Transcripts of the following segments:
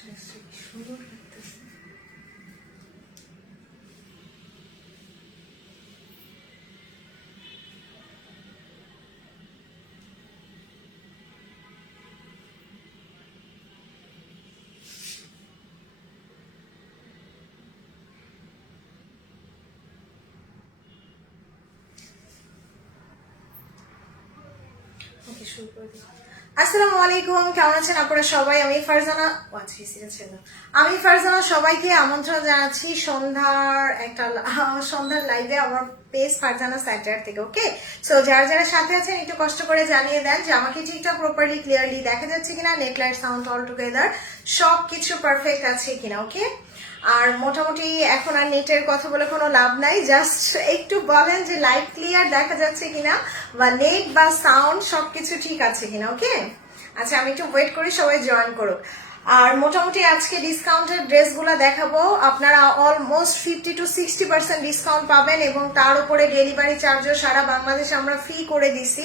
সুন্দর লাগতেছে। আসসালামু আলাইকুম, কেমন আছেন আপনারা সবাই? আমি ফারজানা সবাইকে আমন্ত্রণ জানাচ্ছি সন্ধ্যার লাইভে আমার পেজ ফারজানা স্যাটার থেকে। ওকে, সো যারা যারা সাথে আছেন একটু কষ্ট করে জানিয়ে দেন যে আমাকে ঠিকঠাক প্রপারলি ক্লিয়ারলি দেখা যাচ্ছে কিনা, net light sound all together সব কিছু পারফেক্ট আছে কিনা। ওকে, আর মোটামুটি এখন আর নেটের কথা বলে কোনো লাভ নাই, জাস্ট একটু বলেন যে লাইভ ক্লিয়ার দেখা যাচ্ছে কিনা বা নেট বা সাউন্ড সবকিছু ঠিক আছে কিনা। ওকে, আচ্ছা আমি একটু ওয়েট করি, সবাই জয়েন করুক। আর মোটামুটি আজকে ডিসকাউন্টের ড্রেসগুলো দেখাবো, আপনারা অলমোস্ট 50 to 60% ডিসকাউন্ট পাবেন এবং তার উপরে ডেলিভারি চার্জও সারা বাংলাদেশে আমরা ফ্রি করে দিছি।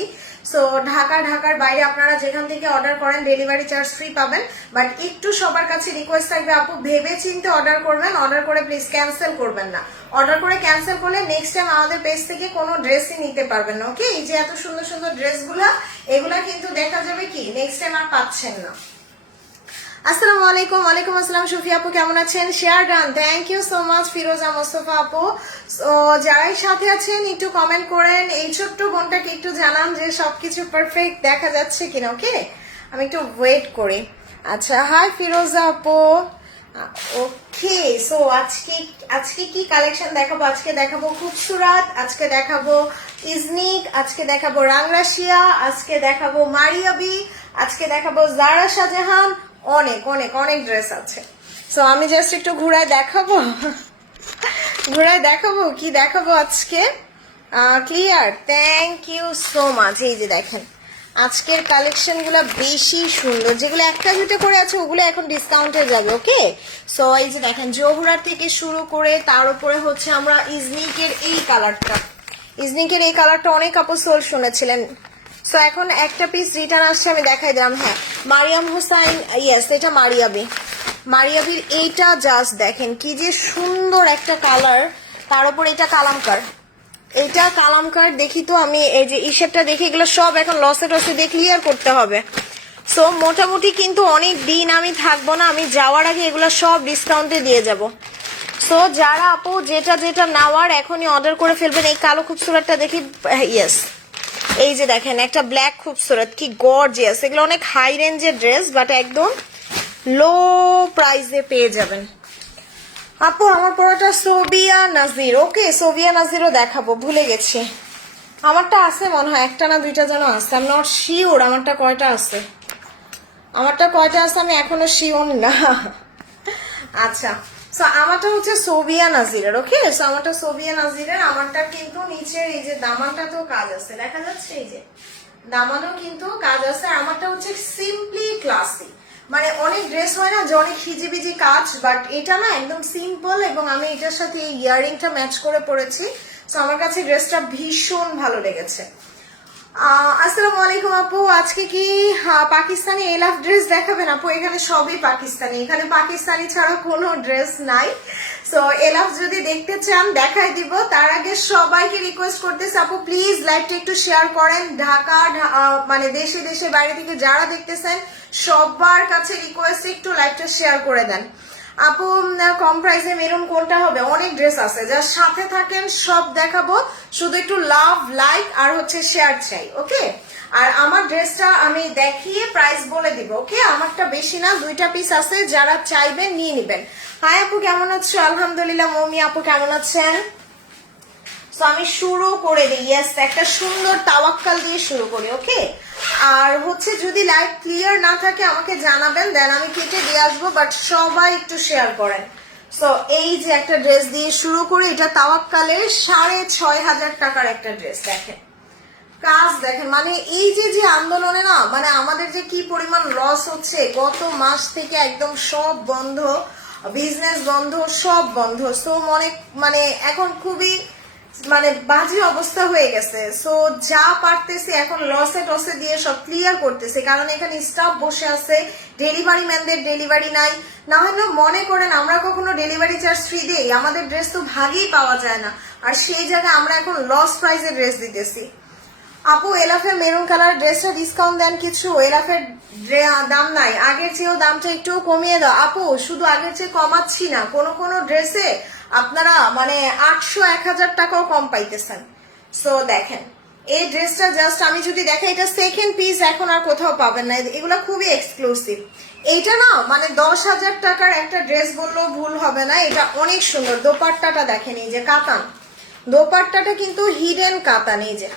সো ঢাকার বাইরে আপনারা যেখান থেকে অর্ডার করেন ডেলিভারি চার্জ ফ্রি পাবেন। বাট একটু সবার কাছে রিকোয়েস্ট থাকবে, আপু ভেবে চিন্তে অর্ডার করবেন, অর্ডার করে প্লিজ ক্যান্সেল করবেন না। অর্ডার করে ক্যান্সেল করলে নেক্সট টাইম আমাদের পেজ থেকে কোনো ড্রেসই নিতে পারবেন না। ওকে, এই যে এত সুন্দর সুন্দর ড্রেসগুলা, এগুলা কিন্তু দেখা যাবে কি নেক্সট টাইম আর পাচ্ছেন না। আসসালামু আলাইকুম। ওয়ালাইকুম আসসালাম। সুফিয়া আপু কেমন আছেন? Share done, thank you so much. Firoza Mostafa আপু, যারাই সাথে আছেন একটু কমেন্ট করেন, এই ছোট্ট বোনটাকে একটু জানান যে সবকিছু পারফেক্ট দেখা যাচ্ছে কিনা। ওকে, আমি একটু ওয়েট করি। আচ্ছা, হাই ফিরোজা আপু। ওকে, সো আজকে কি কালেকশন দেখাবো? আজকে দেখাবো খুবসুরাত, আজকে দেখাবো ইজনিক, আজকে দেখাবো রাংরাশিয়া, আজকে দেখাবো মারিয়াবি, আজকে দেখাবো জারা শাহজাহান। অনেক অনেক অনেক ড্রেস আছে। সো আমি জাস্ট একটু ঘুরায় দেখাবো কি দেখাবো আজকে। Clear, thank you so much. এই যে দেখেন আজকের কালেকশন গুলা বেশি সুন্দর, যেগুলো একটা দুটো করে আছে ওগুলো এখন ডিসকাউন্টে যাবে। ওকে, সো এই যে দেখেন জহুরার থেকে শুরু করে তার উপরে হচ্ছে আমরা ইজনিকের এই কালারটা অনেক আপু সোল শুনেছিলেন। সো এখন একটা পিস রিটার্ন আসছে, আমি দেখাই দিলাম। হ্যাঁ, মারিয়াম হোসাইন, ইয়েস এটা মারিয়াবির এইটা জাস্ট দেখেন কি যে সুন্দর একটা কালার, তার উপর এটা কালামকার দেখি তো আমি এই যে ইশেরটা দেখি, এগুলো সব এখন লসে দিয়ে ক্লিয়ার করতে হবে। সো মোটামুটি কিন্তু অনেক দিন আমি থাকবো না, আমি যাওয়ার আগে এগুলো সব ডিসকাউন্টে দিয়ে যাব। সো যারা আপু যেটা নেওয়ার এখনই অর্ডার করে ফেলবেন। এই কালো খুবসুরতটা দেখি, ইয়েস এই যে দেখেন একটা ব্ল্যাক খুবসুরত, কি গর্জিয়াস। এগুলো অনেক হাই রেঞ্জের ড্রেস, বাট একদম লো প্রাইসে পেয়ে যাবেন। আপু আমার পড়াটা সোবিয়া নাজির। ওকে, সোবিয়া নাজিরও দেখাবো, ভুলে গেছি। আমারটা আছে মনে হয়, একটা না দুইটা যেন আছে, আমি নট শিওর আমারটা কয়টা আছে আমি এখনো শিওর না। আচ্ছা, সো আমারটা হচ্ছে সোবিয়া নাজিরের। ওকে, সো আমারটা সোবিয়া নাজিরের। আমারটা কিন্তু নিচের এই যে দামানটা তো কাজ আছে, দেখা যাচ্ছে এই যে দামানও কিন্তু কাজ আছে। আমারটা হচ্ছে সিম্পলি ক্লাসি, মানে অনেক ড্রেস হয় না যে অনেক হিজিবিজি কাজ, বাট এটা না একদম সিম্পল এবং আমি এটার সাথে এই ইয়াররিংটা ম্যাচ করে পরেছি। সো আমার কাছে ড্রেসটা ভীষণ ভালো লেগেছে। আসসালামু আলাইকুম আপু, আজকে কি পাকিস্তানি এলাফ ড্রেস দেখাবেন? আপু এখানে সবই পাকিস্তানি, এখানে পাকিস্তানি ছাড়া কোনো ড্রেস নাই। সো এলাফ যদি দেখতে চান দেখাই দিব। তার আগে সবাইকে রিকোয়েস্ট করতেছি আপু প্লিজ লাইভটা একটু শেয়ার করেন। ঢাকা মানে দেশে বাইরে থেকে যারা দেখতেছেন সবার কাছে রিকোয়েস্ট একটু লাইভটা শেয়ার করে দেন। আপু কম প্রাইসে মেরুন কোনটা হবে? অনেক ড্রেস আছে, যার সাথে থাকেন সব দেখাবো, শুধু একটু লাভ লাইক আর হচ্ছে শেয়ার চাই। ওকে, আর আমার ড্রেসটা আমি দেখিয়ে প্রাইস বলে দিব। ওকে, আমারটা বেশি না, দুইটা পিস আছে, যারা চাইবেন নিয়ে নিবেন। হাই আপু কেমন আছো? আলহামদুলিল্লাহ। মমি আপু কেমন আছেন? সো আমি শুরু করে দিই। ইয়েস, একটা সুন্দর তাওয়াক্কাল দিয়ে শুরু করি। ওকে, আর হচ্ছে যদি লাইভ ক্লিয়ার না থাকে আমাকে জানাবেন, দেন আমি কেটে দিয়ে আসবো, বাট সবাই একটু শেয়ার করেন। সো এই যে একটা ড্রেস দিয়ে শুরু করি, এটা তাওয়াক্কালের 6,500 টাকার একটা ড্রেস। দেখেন কাজ দেখেন, মানে এই যে আন্দোলনে না, মানে আমাদের যে কি পরিমাণ লস হচ্ছে, গত মাস থেকে একদম সব বন্ধ, বিজনেস বন্ধ, সব বন্ধ। সো মানে এখন খুবই মানে বাজে অবস্থা হয়ে গেছে। সো যা পারতেছি এখন লসে টসে দিয়ে সব ক্লিয়ার করতেছি, কারণ এখানে স্টাফ বসে আছে, ডেলিভারি ম্যানদের ডেলিভারি নাই। না হলে মনে করেন আমরা কখনো ডেলিভারি চার্জ ফ্রি দিই? আমাদের ড্রেস তো ভাগেই পাওয়া যায় না, আর সেই জায়গায় আমরা এখন লস প্রাইসে ড্রেস দিতেছি। আপু এলাফের মেরুন কালার ড্রেসটা ডিসকাউন্ট দেন কিছু? এলাফের দাম নাই, আগের চেয়েও দামটা একটু কমিয়ে দাও। আপু শুধু আগের চেয়ে কমাচ্ছি না, কোন কোন ড্রেসে আপনারা মানে 800-1000 টাকাও কম পাইতেছেন। সো দেখেন এই ড্রেসটা জাস্ট আমি যদি দেখাই, এটা সেকেন্ড পিস, এখন আর কোথাও পাবেন না, এগুলো খুবই এক্সক্লুসিভ। এইটা না মানে 10,000 টাকার একটা ড্রেস বললেও ভুল হবে না, এটা অনেক সুন্দর। দোপাট্টাটা দেখেন, এই যে কাতান দোপাট্টাটা কিন্তু হিডেন কাতান, এই যে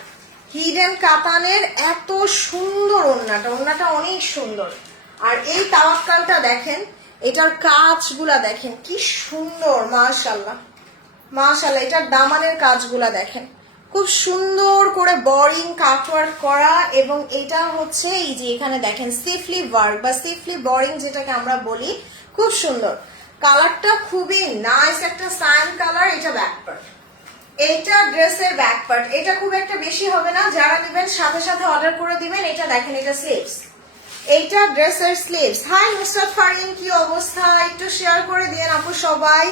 হিডেন কাতানের এত সুন্দর ওড়নাটা, ওড়নাটা অনেক সুন্দর। আর এই তাওয়াক্কালটা দেখেন, এটার কাজগুলা দেখেন কি সুন্দর, মাশাআল্লাহ মাশাআল্লাহ। এটার দামানের কাজগুলা দেখেন, খুব সুন্দর করে বোরিং কাটওয়ার্ক করা, এবং এটা হচ্ছে এই যে এখানে দেখেন সিফলি ওয়ার্ক বা সিফলি বোরিং যেটাকে আমরা বলি, খুব সুন্দর। কালারটা খুবই নাইস, একটা সায়ান কালার। এটা ব্যাক পার্ট, এইটা ড্রেসের ব্যাক পার্ট, এটা খুব একটা বেশি হবে না, যারা নেবেন সাথে সাথে অর্ডার করে দিবেন। এটা দেখেন, এটা স্লিভস, এইটা ড্রেসের স্লিভস। হাই নুসরাত ফারিন, কি অবস্থা? একটু শেয়ার করে দিন আপু সবাই।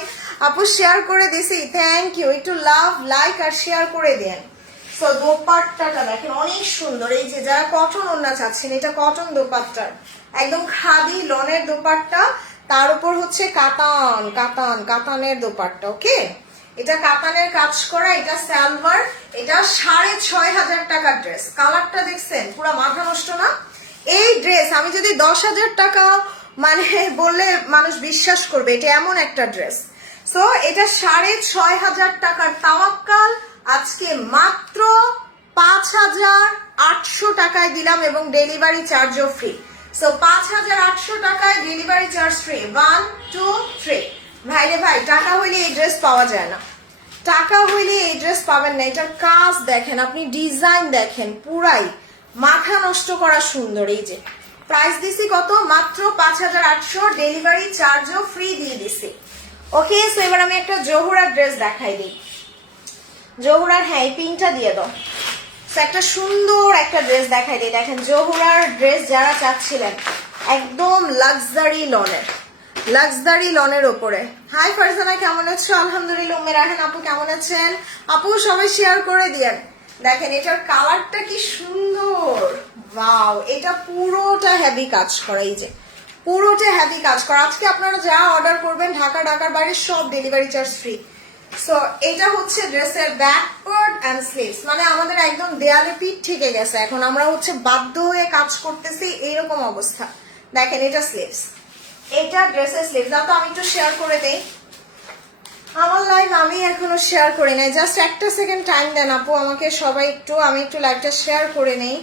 আপু শেয়ার করে দিছি, থ্যাংক ইউ। একটু লাভ লাইক আর শেয়ার করে দেন। সো দোপাট্টাটা দেখেন অনেক সুন্দর, এই যে যারা কটন ওড়না চাচ্ছেন, এটা কটন দোপাট্টার একদম খাদি লনের দোপাট্টা, তার উপর হচ্ছে কাতান কাতান কাতানের দোপাট্টা। ওকে, এটা কাতানের কাজ করা, এটা সালোয়ার, এটা 6,500 টাকার ড্রেস। কালারটা দেখছেন, পুরো মাথা নষ্ট না? এই ড্রেস আমি যদি 10,000 টাকা মানে বললে মানুষ বিশ্বাস করবে, এটা এমন একটা ড্রেস। সো এটা 6,500 টাকার তাওয়াক্কাল আজকে মাত্র 5,800 টাকায় দিলাম, এবং ডেলিভারি চার্জও ফ্রি। সো 5,800 টাকায় ডেলিভারি চার্জ ফ্রি। 1 2 3। ভাইরে ভাই, টাকা হইলে এই ড্রেস পাওয়া যায় না, টাকা হইলে এই ড্রেস পাবেন না। এটার কাজ দেখেন আপনি, ডিজাইন দেখেন, পুরাই মাথা নষ্ট করা সুন্দর। এই যে প্রাইস দিছি কত? মাত্র 5,800, ডেলিভারি চার্জও ফ্রি দিয়ে দিছি। ওকে, সো এবার আমি একটা জহুরার ড্রেস দেখাই দিই। জহুরার, হ্যাঁ এই পিনটা দিয়ে দাও। সো একটা সুন্দর একটা ড্রেস দেখাই দিই। দেখেন জহুরার ড্রেস যারা চাচ্ছিলেন, একদম লাক্সারি লনের, লাক্সারি লনের ওপরে। হাই ফারজানা, কেমন আছো? আলহামদুলিল্লাহ। উম্মে রাহেন আপু কেমন আছেন? আপু সবাই শেয়ার করে দিয়েন। দেখেন এটার কালারটা কি সুন্দর, ওয়াও। এটা পুরোটা হেভি কাজ করা, এই যে পুরোটা হেভি কাজ করা। আজকে আপনারা যা অর্ডার করবেন ঢাকার বাইরে সব ডেলিভারি চার্জ ফ্রি। সো এটা হচ্ছে ড্রেসের ব্যাক পার্ট এন্ড স্লিভস, মানে আমাদের একদম দেয়ালে পিঠ ঠেকে গেছে, এখন আমরা হচ্ছে বাধ্য হয়ে কাজ করতেছি, এইরকম অবস্থা। দেখেন এটা স্লিভস, এটা ড্রেসের স্লিভস। দাও তো আমি একটু শেয়ার করে দেই আমার লাইভ, আমি এখনো শেয়ার করি নাই, জাস্ট একটা সেকেন্ড টাইম দেন আপু আমাকে সবাই একটু, আমি একটু লাইভটা শেয়ার করে নেই,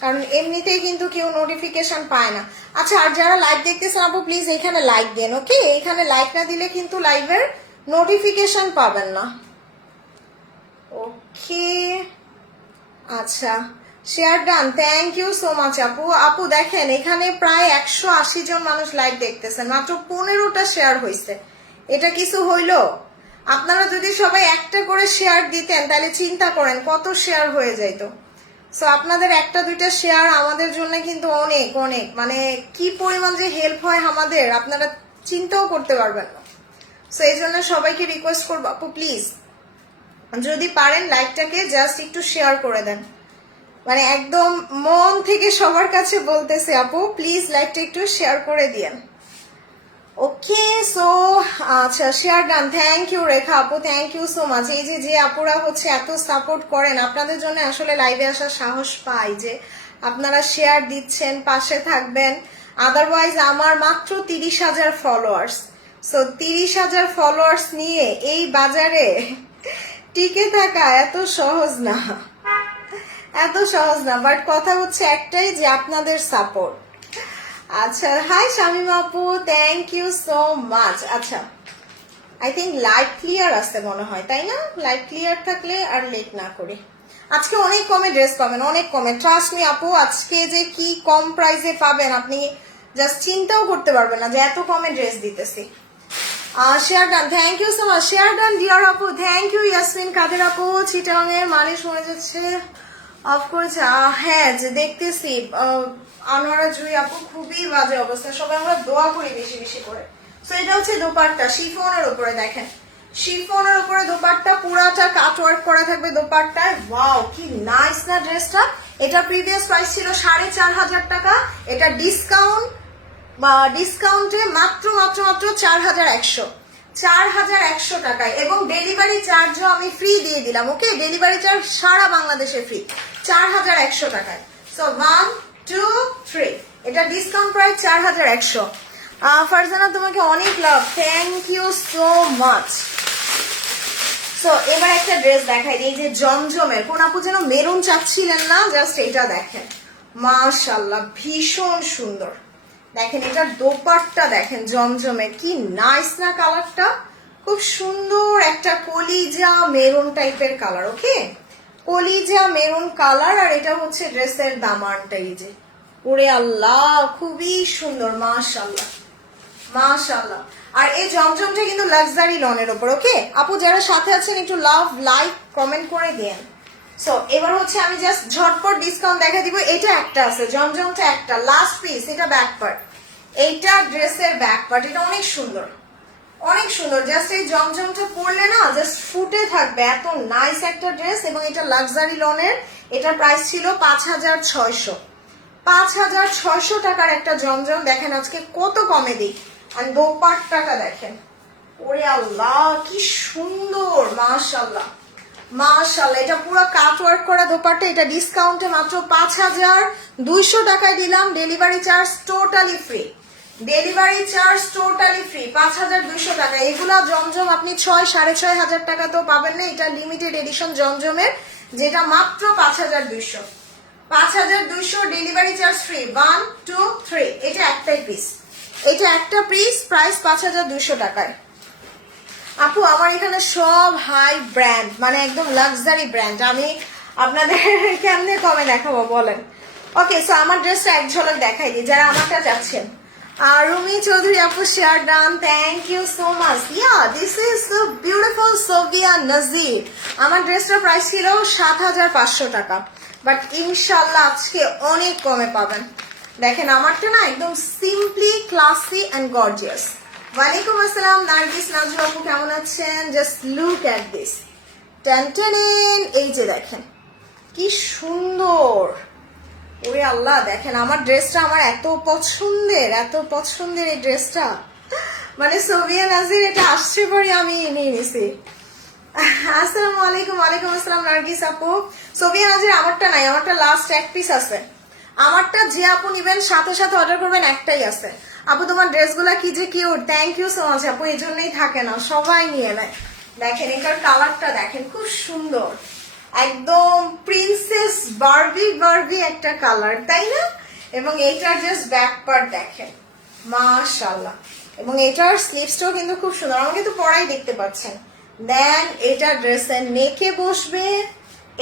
কারণ এমনিতেই কিন্তু কেউ নোটিফিকেশন পায় না। আচ্ছা, আর যারা লাইভ দেখতেছেন আপু প্লিজ এখানে লাইক দেন। ওকে, এইখানে লাইক না দিলে কিন্তু লাইভের নোটিফিকেশন পাবেন না। ওকে, আচ্ছা share done, thank you so much আপু। আপু দেখেন এখানে প্রায় 180 জন মানুষ লাইভ দেখতেছেন, মাত্র 15টা শেয়ার হয়েছে, এটা কিছু হইল? আপনারা যদি সবাই একটা করে শেয়ার দিতেন তাহলে চিন্তা করেন কত শেয়ার হয়ে যাইতো। সো আপনাদের একটা দুইটা শেয়ার আমাদের জন্য কিন্তু অনেক অনেক, মানে কি পরিমাণ যে হেল্প হয় আমাদের, আপনারা চিন্তাও করতে পারবেন না। সো এই জন্য সবাইকে রিকোয়েস্ট করবো আপু প্লিজ যদি পারেন লাইকটাকে জাস্ট একটু শেয়ার করে দেন, মানে একদম মন থেকে সবার কাছে বলতেছে আপু প্লিজ লাইকটা একটু শেয়ার করে দিয়েন। ওকে, সো আচ্ছা শেয়ার ডান, থ্যাংক ইউ রেখা আপু, থ্যাংক ইউ সো মাচ। এই যে আপুরা হচ্ছে এত সাপোর্ট করেন, আপনাদের জন্য আসলে লাইভে আসার সাহস পাই যে আপনারা শেয়ার দিচ্ছেন, পাশে থাকবেন। আদারওয়াইজ আমার মাত্র 30,000 ফলোয়ার্স, সো 30,000 ফলোয়ার্স নিয়ে এই বাজারে টিকে থাকা এত সহজ না, এত সহজ না। বাট কথা হচ্ছে একটাই যে আপনাদের সাপোর্ট। আচ্ছা, হাই শামিমা আপু, থ্যাংক ইউ সো মাচ। আচ্ছা, আই থিঙ্ক লাইভ ক্লিয়ার আসতে মনে হয়, তাই না? লাইভ ক্লিয়ার থাকলে আর লেট না করে, আজকে অনেক কমে ড্রেস পাবেন, অনেক কমে, ট্রাস্ট মি আপু। আজকে যে কি কম প্রাইসে পাবেন আপনি জাস্ট চিন্তাও করতে পারবেন না যে এত কমে ড্রেস দিতেছি। Share done, thank you so much. Share done dear আপু, থ্যাংক ইউ। ইয়াসমিন কাদের আপু চিটাং এর মালিশ হয়ে যাচ্ছে, অফ করেছে। হ্যাঁ যে দেখতেছি আনোয়ারা জুই আপু খুবই বাজে অবস্থা, সবাই আমরা দোয়া করি বেশি বেশি করে। তো এটা হচ্ছে দোপাট্টা, শিফনের উপরে দেখেন, শিফনের উপরে দোপাট্টা, পুরাটা কাটওয়ার্ক করা থাকবে দোপাট্টায়। ওয়াও কি নাইস না ড্রেসটা। এটা প্রিভিয়াস প্রাইস ছিল 4,500 টাকা, এটা ডিসকাউন্টে মাত্র মাত্র মাত্র 4,100, 4,100 টাকায়। এবং ডেলিভারি চার্জও আমি ফ্রি দিয়ে দিলাম। ওকে, ডেলিভারি চার্জ সারা বাংলাদেশে ফ্রি, 4,100 টাকায়। সো 1 2 3, এটা ডিসকাউন্ট প্রাইস 4,100। ফারজানা তোমাকে অনেক love, thank you so much. So এবার একটা ড্রেস দেখাই দিই, যে জমজমের। কোন আপু যেন মেরুন চাচ্ছিলেন না, জাস্ট এটা দেখেন, মাশাআল্লাহ ভীষণ সুন্দর। দেখেন এটা দোপাট্টা দেখেন জমজমের, কি নাইস না কালারটা, খুব সুন্দর একটা কলিজা মেরুন টাইপের কালার। ওকে, কলিজা মেরুন কালার। আর এটা হচ্ছে ড্রেসের দামানটা, এই যে ওরে আল্লাহ খুবই সুন্দর, মাশাআল্লাহ মাশাআল্লাহ। আর এই জমজমটা কিন্তু লাক্সারি লনের উপর। ওকে আপু যারা সাথে আছেন একটু লাভ লাইক কমেন্ট করে দেন। সো এবার হচ্ছে আমি জাস্ট ঝটপট ডিসকাউন্ট দেখা দিব। এটা একটা আছে, জমজমটা একটা লাস্ট পিস, এটা ব্যাক পার্ট, এইটা ড্রেসের ব্যাক পার্ট, এটা অনেক সুন্দর অনেক সুন্দর। জাস্ট এই জমজমটা পরলে না জাস্ট ফুটে থাকবে, এত নাইস একটা ড্রেস। এবং এটা লাক্সারি লনের, এটার প্রাইস ছিল 5,600, 5,600 টাকার একটা জমজম। দেখেন আজকে কত কমে দিই। আর দোপাট্টাটা দেখেন, ওরে আল্লাহ কি সুন্দর, মাশাআল্লাহ মাশাআল্লাহ। এটা পুরো কাটওয়ার্ক করা দোপাট্টা, এটা ডিসকাউন্টে মাত্র 5,200 টাকায় দিলাম, delivery charge totally free, delivery charge totally free, 5,200 টাকা। এগুলা জমজম আপনি 6,500 টাকা তো পাবেন না, এটা লিমিটেড এডিশন জমজমের, যেটা মাত্র 5,200, 5,200 ডেলিভারি চার্জ ফ্রি। 1 2 3, এটা একটাই পিস, এটা একটা পিস, প্রাইস 5,200 টাকায়। আপু আমার এখানে সব হাই ব্র্যান্ড, মানে একদম লাক্সারি ব্র্যান্ড, আমি আপনাদের কেমনে কমে দেখাবো বলেন। ওকে সো আমার ড্রেসটা এক ঝলক দেখাই দিই যারা আমারটা চাচ্ছেন। আর রুমি চৌধুরী আপু share done, thank you so much. Yeah this is the beautiful Sofia Nazir. আমার ড্রেসটার প্রাইস ছিল 7,500 টাকা, বাট ইনশাল্লাহ আজকে অনেক কমে পাবেন। দেখেন আমারটা না একদম সিম্পলি ক্লাসি অ্যান্ড গর্জিয়াস। ওয়ালাইকুম আসসালাম নার্গিস নাজরু আপু, কেমন আছেন? জাস্ট লুক অ্যাট দিস, টেনটেন, এই যে দেখেন কি সুন্দর, ওরে আল্লাহ। দেখেন আমার ড্রেসটা আমার এত পছন্দের এই ড্রেসটা, মানে সোভিয়া নাজির এটা আসছে পরে আমি নিয়ে নিছি। আসসালামু আলাইকুম। ওয়ালাইকুম আসসালাম নার্গিস আপু। সোভিয়া নাজির আমারটা নাই, আমারটা লাস্ট এক পিস আছে। আমারটা যে আপু নিবেন সাথে সাথে অর্ডার করবেন, একটাই আছে। আপু তোমার ড্রেসগুলা কি যে cute, thank you so much আপু। এই জন্যই থাকে না, সবাই নিয়ে নেয়। দেখেন এটার কালারটা দেখেন, খুব সুন্দর, একদম প্রিন্সেস বারবি একটা কালার, তাই না? এবং এটার জাস্ট ব্যাক পার্ট দেখেন, মাশাআল্লাহ। এবং এটার স্লিভসটাও কিন্তু খুব সুন্দর, আমাকে তো পরাই দেখতে পাচ্ছেন। দেন এটা ড্রেসের নেকে বসবে,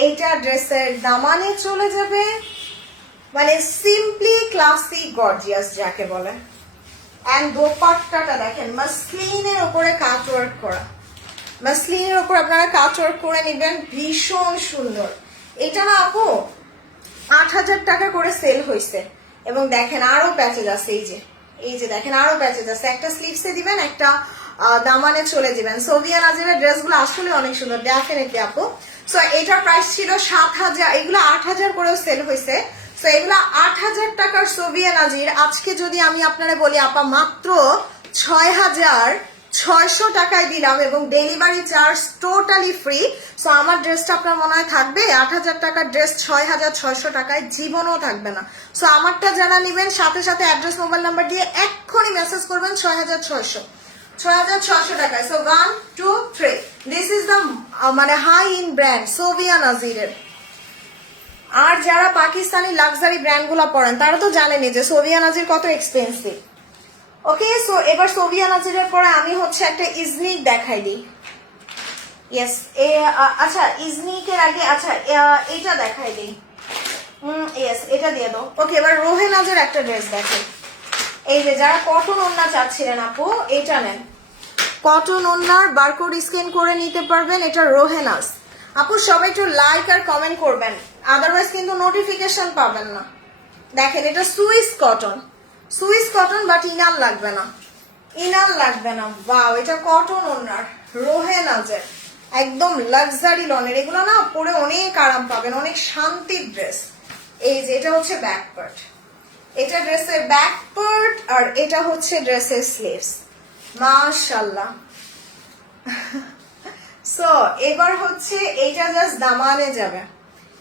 এইটা ড্রেসের দামানে চলে যাবে, মানে সিম্পলি ক্লাসি গর্জিয়াস যাকে বলে। এন্ড দোপাট্টাটা দেখেন মাসলিনের উপরে কাটওয়ার্ক করা, মাসলিনের উপর আপনারা কাটওয়ার্ক করে নেবেন, ভীষণ সুন্দর। এটা না আপু 8,000 টাকা করে সেল হয়েছে। এবং দেখেন আরো প্যাচেজ আছে, এই যে দেখেন আরো প্যাচেজ আছে, একটা স্লিভসে দিবেন, একটা দামানে চলে যাবেন। সোভিয়া নাজিরের ড্রেসগুলো আসলে অনেক সুন্দর, ডেফিনেটলি আপু। সো এটার প্রাইস ছিল 7,000, এগুলো 8,000 করেও সেল হয়েছে। সো এগুলো 8,000 টাকার সোভিয়া নাজির আজকে যদি আমি আপনারা বলি আপা মাত্র 6,600 টাকায় দিলাম, এবং delivery charge totally free. So আমার ড্রেসটা আপনার মনে হয় থাকবে 8,000 টাকার ড্রেস 6,600 টাকায় জীবনও থাকবে না। সো আমারটা যারা নেবেন সাথে সাথে অ্যাড্রেস মোবাইল নাম্বার দিয়ে এক্ষুনি মেসেজ করবেন 6,600 টাকায়। সো 1 2 3, দিস ইজ দ্য মানে হাই ইন ব্র্যান্ড সোভিয়া নাজিরের। আর যারা পাকিস্তানি লাক্সারি ব্র্যান্ডগুলো পড়েন তারা তো জানেনই যে সোভিয়া নাজির কত এক্সপেন্সিভ। ওকে সো এবার সোভিয়া নাজিরের পরে আমি হচ্ছে একটা ইজনিক দেখাই দিই। ইয়েস, আচ্ছা ইজনিকের আগে আচ্ছা এটা দেখাই দিই। ইয়েস, এটা দিয়ে দাও। ওকে এবার রোহে নাজের একটা ড্রেস দেখাই। এই যে যারা কটন ওড়না চাচ্ছিলেন আপু, এটা নেন, কটন ওন্নার, বারকোড স্ক্যান করে নিতে পারবেন। এটা রোহেনাস। আপু সবাই একটু লাইক আর কমেন্ট করবেন, আদারওয়াইজ কিন্তু নোটিফিকেশন পাবেন না। দেখেন এটা Swiss cotton, Swiss cotton, but inner লাগবে না, ইনার লাগবে না। ওয়াও, এটা কটন ওন্নার, রোহেনাজের, একদম লাক্সারি লনের। এগুলো না পরে অনেক আরাম পাবেন, অনেক শান্তির ড্রেস। এই যে এটা হচ্ছে ব্যাক পার্ট, এটা ড্রেসের ব্যাক পার্ট, আর এটা হচ্ছে ড্রেসের স্লিভস। মাশাআল্লাহ। সো এবার হচ্ছে এইটা জাস্ট দামানে যাবে,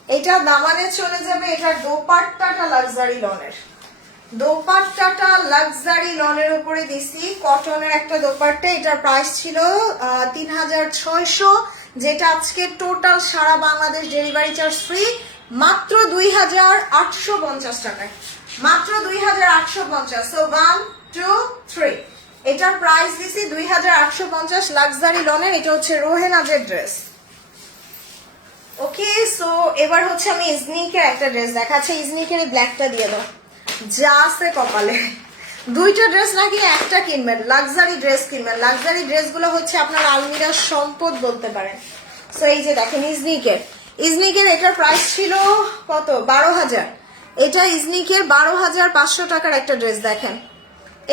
এটা দামানে চলে যাবে। এটা দোপাট্টাটা লাক্সারি লনের, দোপাট্টাটা লাক্সারি লনের উপরে দিছি, কটনের একটা দোপাট্টা। এটার প্রাইস ছিল 3600, যেটা আজকে টোটাল সারা বাংলাদেশ ডেলিভারি চার্জ ফ্রি মাত্র 2850 টাকায়, মাত্র 2850। সো 1 2 3 এটার প্রাইস দিছি 2850 লাক্সারি লনের। এটা হচ্ছে রোহেনাজের ড্রেস। ওকে, সো এবার হচ্ছে আমি ইজনিকের একটা ড্রেস দেখাচ্ছি। ইজনিকের এই ব্ল্যাকটা দিয়ে দাও, যা আছে কপালে। দুইটা ড্রেস নাকি একটা কিনবেন, লাক্সারি ড্রেস কিনবেন। লাক্সারি ড্রেসগুলো হচ্ছে আপনার আলমিরার সম্পদ বলতে পারেন। সো এই যে দেখেন ইজনিকের, ইজনিকের এটার প্রাইস ছিল কত, 12,000। এটা ইজনিকের 12,500 টাকার একটা ড্রেস। দেখেন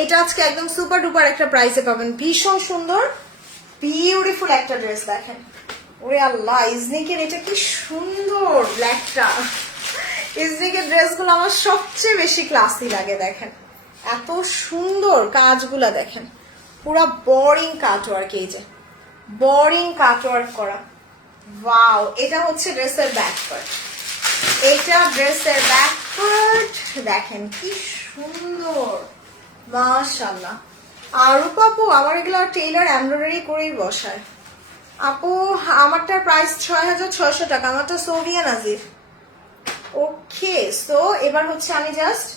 এটা আজকে একদম সুপার ডুপার একটা প্রাইসে পাবেন, ভীষণ সুন্দর বিউটিফুল একটা ড্রেস। দেখেন ওরে আল্লাহ, ইজনিকের এটা কি সুন্দর ব্ল্যাকটা। ইজনিকের ড্রেসগুলো আমার সবচেয়ে বেশি ক্লাসি লাগে। দেখেন এত সুন্দর কাজগুলা, দেখেন পুরা বোরিং কাটওয়ার্ক, এই যে বোরিং কাটওয়ার্ক করা। ওয়াও, এটা হচ্ছে ড্রেসের ব্যাক পার্ট, এটা ড্রেসের ব্যাক পার্ট। দেখেন কি সুন্দর, মাশাআল্লাহ। আর আপু আমার এগুলো টেইলার এমব্রয়ডারি করেই বসায়। আপু আমারটার প্রাইস 6600 টাকা, আমারটা সোভিয়া নাজির। ওকে, সো এবার হচ্ছে আমি জাস্ট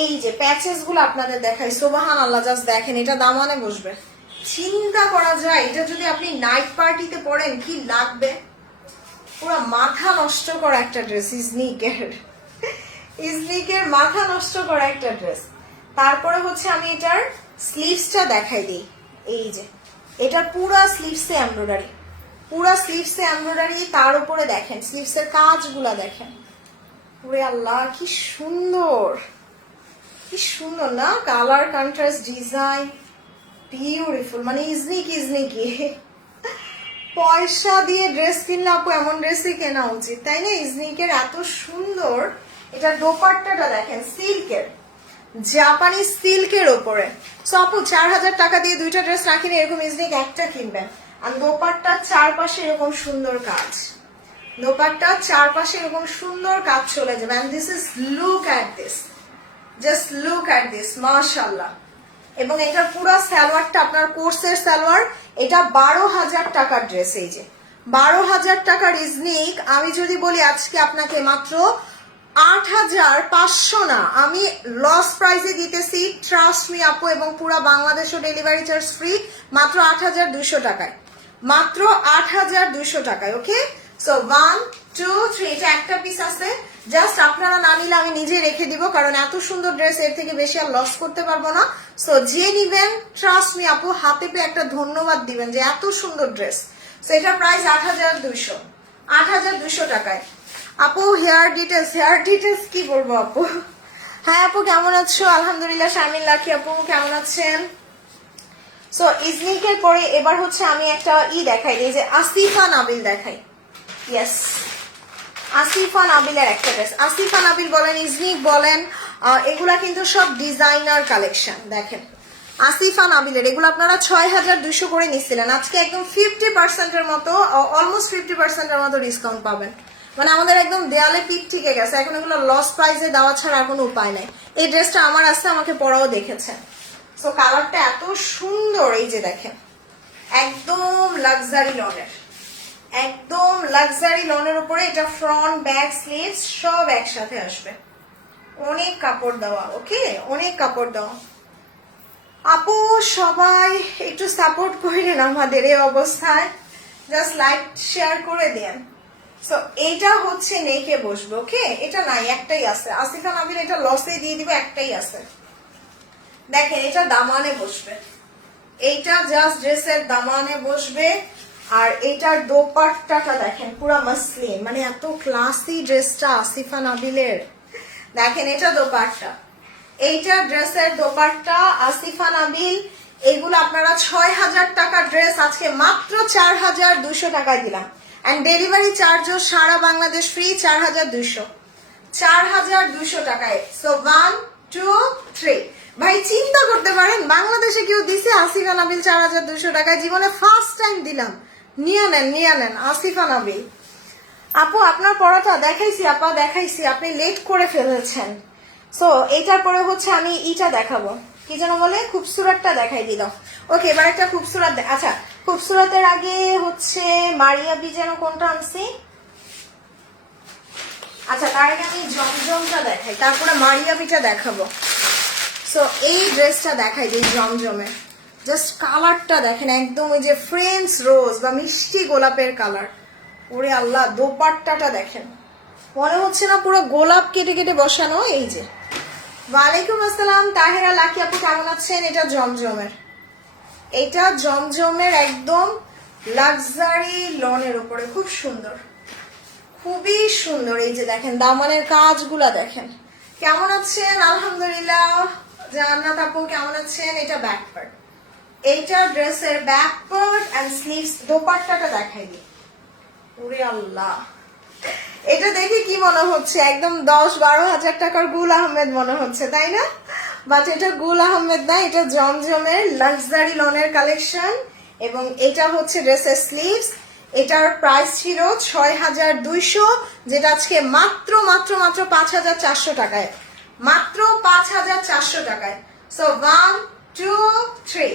এই যে প্যাচেস গুলো আপনাদের দেখাই। সুবহানাল্লাহ, জাস্ট দেখেন এটা দামানে বসবে, চিন্তা করা যায় এটা যদি আপনি নাইট পার্টিতে পরেন কি লাগবে। পুরো মাথা নষ্ট করা একটা ড্রেস ইজনিকের, ইজনিকের মাথা নষ্ট করা একটা ড্রেস। তারপরে হচ্ছে আমি এটার স্লিভসটা দেখাই দিই। এই যে এটা পুরা স্লিভসে এমব্রয়ডারি, পুরা স্লিভসে এমব্রয়ডারি। তার উপরে দেখেন স্লিভসের কাজগুলা দেখেন, ওরে আল্লাহ কি সুন্দর, কি সুন্দর না, কালার কন্ট্রাস্ট ডিজাইন বিউটিফুল। মানে ইজনিক ইজনিকি, পয়সা দিয়ে ড্রেস কিনলে আপু এমন ড্রেসই কেনা উচিত, তাই না? ইজনিকের এত সুন্দর। এটা দোপাট্টাটা দেখেন সিল্কের, জাপানি সিল্কের ওপরে। সো আপু 4000 টাকা দিয়ে দুইটা ড্রেস না কিনে এরকম ইজনিক একটা কিনবেন। আর দোপাট্টার চারপাশে এরকম সুন্দর কাজ, দোপাট্টার চারপাশে এরকম সুন্দর কাজ চলে যাবে। And this is, look at this, just look at this, মাশাআল্লাহ। এবং এটার পুরো সালোয়ারটা আপনার কোর্সের সালোয়ার। এটা 12,000 টাকার ড্রেস। এই যে 12,000 টাকার ইজনিক আমি যদি বলি আজকে আপনাকে মাত্র 8,500 না, আমি লস প্রাইসে দিতেছি, ট্রাস্ট মি আপু। এবং পুরো বাংলাদেশও ডেলিভারি চার্জ ফ্রি মাত্র 8,200 টাকায়, মাত্র 8,200 টাকায়। ওকে, সো 1 2 3 এটা একটা পিস আছে, জাস্ট আপনারা না নিলে আমি নিজে রেখে দিব, কারণ এত সুন্দর ড্রেস এর থেকে বেশি আর লস করতে পারবো না। সো যে নিবেন ট্রাস্ট মি আপু, হাতে পেয়ে একটা ধন্যবাদ দিবেন যে এত সুন্দর ড্রেস। সো এটার প্রাইস 8,200, 8,200 টাকায়। আপু হেয়ার ডিটেলস, হেয়ার ডিটেলস কি বলবো আপু? হ্যাঁ আপু কেমন আছো? আলহামদুলিল্লাহ। শামিল লাকি আপু কেমন আছেন? সো ইজনিকের পরে এবার হচ্ছে আমি একটা দেখাই দিই, যে আসিফা নাবিল দেখাই। ইয়েস, আসিফা নাবিলের একটা ড্রেস। আসিফা নাবিল বলেন, ইজনিক বলেন, এগুলা কিন্তু সব ডিজাইনার কালেকশন। দেখেন আসিফা নাবিলের এগুলো আপনারা 6,200 করে নিচ্ছিলেন, আজকে একদম 50%-এর মতো, অলমোস্ট 50%-এর মতো ডিসকাউন্ট পাবেন। মানে আমাদের একদম দেয়ালে পিক ঠিকে গেছে, এখন এগুলো লস প্রাইসে দেওয়া ছাড়া কোনো উপায় নাই। এই ড্রেসটা আমার আছে, আমাকে পরাও দেখেছেন। সো কালারটা এত সুন্দর, এই যে দেখেন একদম লাক্সারি লনের, একদম লাক্সারি লনের উপরে। এটা ফ্রন্ট ব্যাক স্লিভস সব একসাথে আসবে, অনেক কাপড় দেওয়া। ওকে, অনেক কাপড় দেওয়া। আপু সবাই একটু সাপোর্ট করেন আমাদের এই অবস্থায়, জাস্ট লাইক শেয়ার করে দেন। সো এইটা হচ্ছে নেকে বসবে। ওকে, এটা নাই, একটাই আছে। আসিফা নাবিল এটা লসে দিয়ে দিব, একটাই আছে। দেখেন এটা দামানে বসবে, এইটা জাস্ট ড্রেসের দামানে বসবে। আর এইটার দোপাট্টাটা দেখেন পুরা মসলিন, মানে এত ক্লাসি ড্রেসটা আসিফা নাবিলের। দেখেন এটা দোপাট্টা, এইটা ড্রেসের দোপাট্টা আসিফা নাবিল। এগুলো আপনারা 6,000 টাকার ড্রেস আজকে মাত্র 4,200 টাকায় দিলাম। অ্যান্ড ডেলিভারি চার্জও সারা বাংলাদেশ ফ্রি, 4,200 টাকায়। সো 1 2 3 ভাই চিন্তা করতে পারেন বাংলাদেশে কেউ দিছে আসিফা নাবিল 4,200 টাকায়? জীবনে ফার্স্ট টাইম দিলাম। নিয়ে নেন আসিফা নাবিল। আপু আপনার পড়াটা দেখাইছি, আপা দেখাইছি, আপনি লেট করে ফেলেছেন। সো এটার পরে হচ্ছে আমি ইটা দেখাবো, কি যেন বলে, খুবসুরতটা দেখাই দিলাম। ওকে, এবার একটা খুবসুরত। আচ্ছা, খুবসুরতের আগে হচ্ছে মারিয়াবি যেন কোনটা আনছি। আচ্ছা, তার আগে আমি জমজমটা দেখাই, তারপরে মারিয়াবিটা দেখাবো। সো এই ড্রেসটা দেখাই যে জমজমের, জাস্ট কালারটা দেখেন, একদম ওই যে ফ্রেঞ্চ রোজ বা মিষ্টি গোলাপের কালার। ওরে আল্লাহ, দোপাট্টাটা দেখেন, মনে হচ্ছে না পুরো গোলাপ কেটে কেটে বসানো। এই যে, ওয়ালাইকুম আসসালাম তাহেরা লাকি আপু, কেমন আছেন? এটা জমজমের, এটা জমজমের একদম লাক্সারি লনের উপরে, খুব সুন্দর, খুবই সুন্দর। এই যে দেখেন দামানের কাজগুলা দেখেন। কেমন আছেন? আলহামদুলিল্লাহ। জান্নাত আপু কেমন আছেন? এটা ব্যাক পার্ট, এইটা ড্রেসের ব্যাক পার্ট এন্ড স্লিভস। দোপাট্টাটা দেখাই দিই। ওরে আল্লাহ, এটা দেখে কি মনে হচ্ছে? একদম 10-12 হাজার টাকার গুল আহমেদ মনে হচ্ছে, তাই না? বাট এটা গুল আহমেদ না, এটা জমজমের লাক্সারি লনের কালেকশন। এবং এটা হচ্ছে ড্রেসের স্লিভস। এটার প্রাইস ছিল 6,200, যেটা আজকে মাত্র মাত্র মাত্র 5,400 টাকায়, মাত্র 5,400 টাকায়। সো 1 2 3,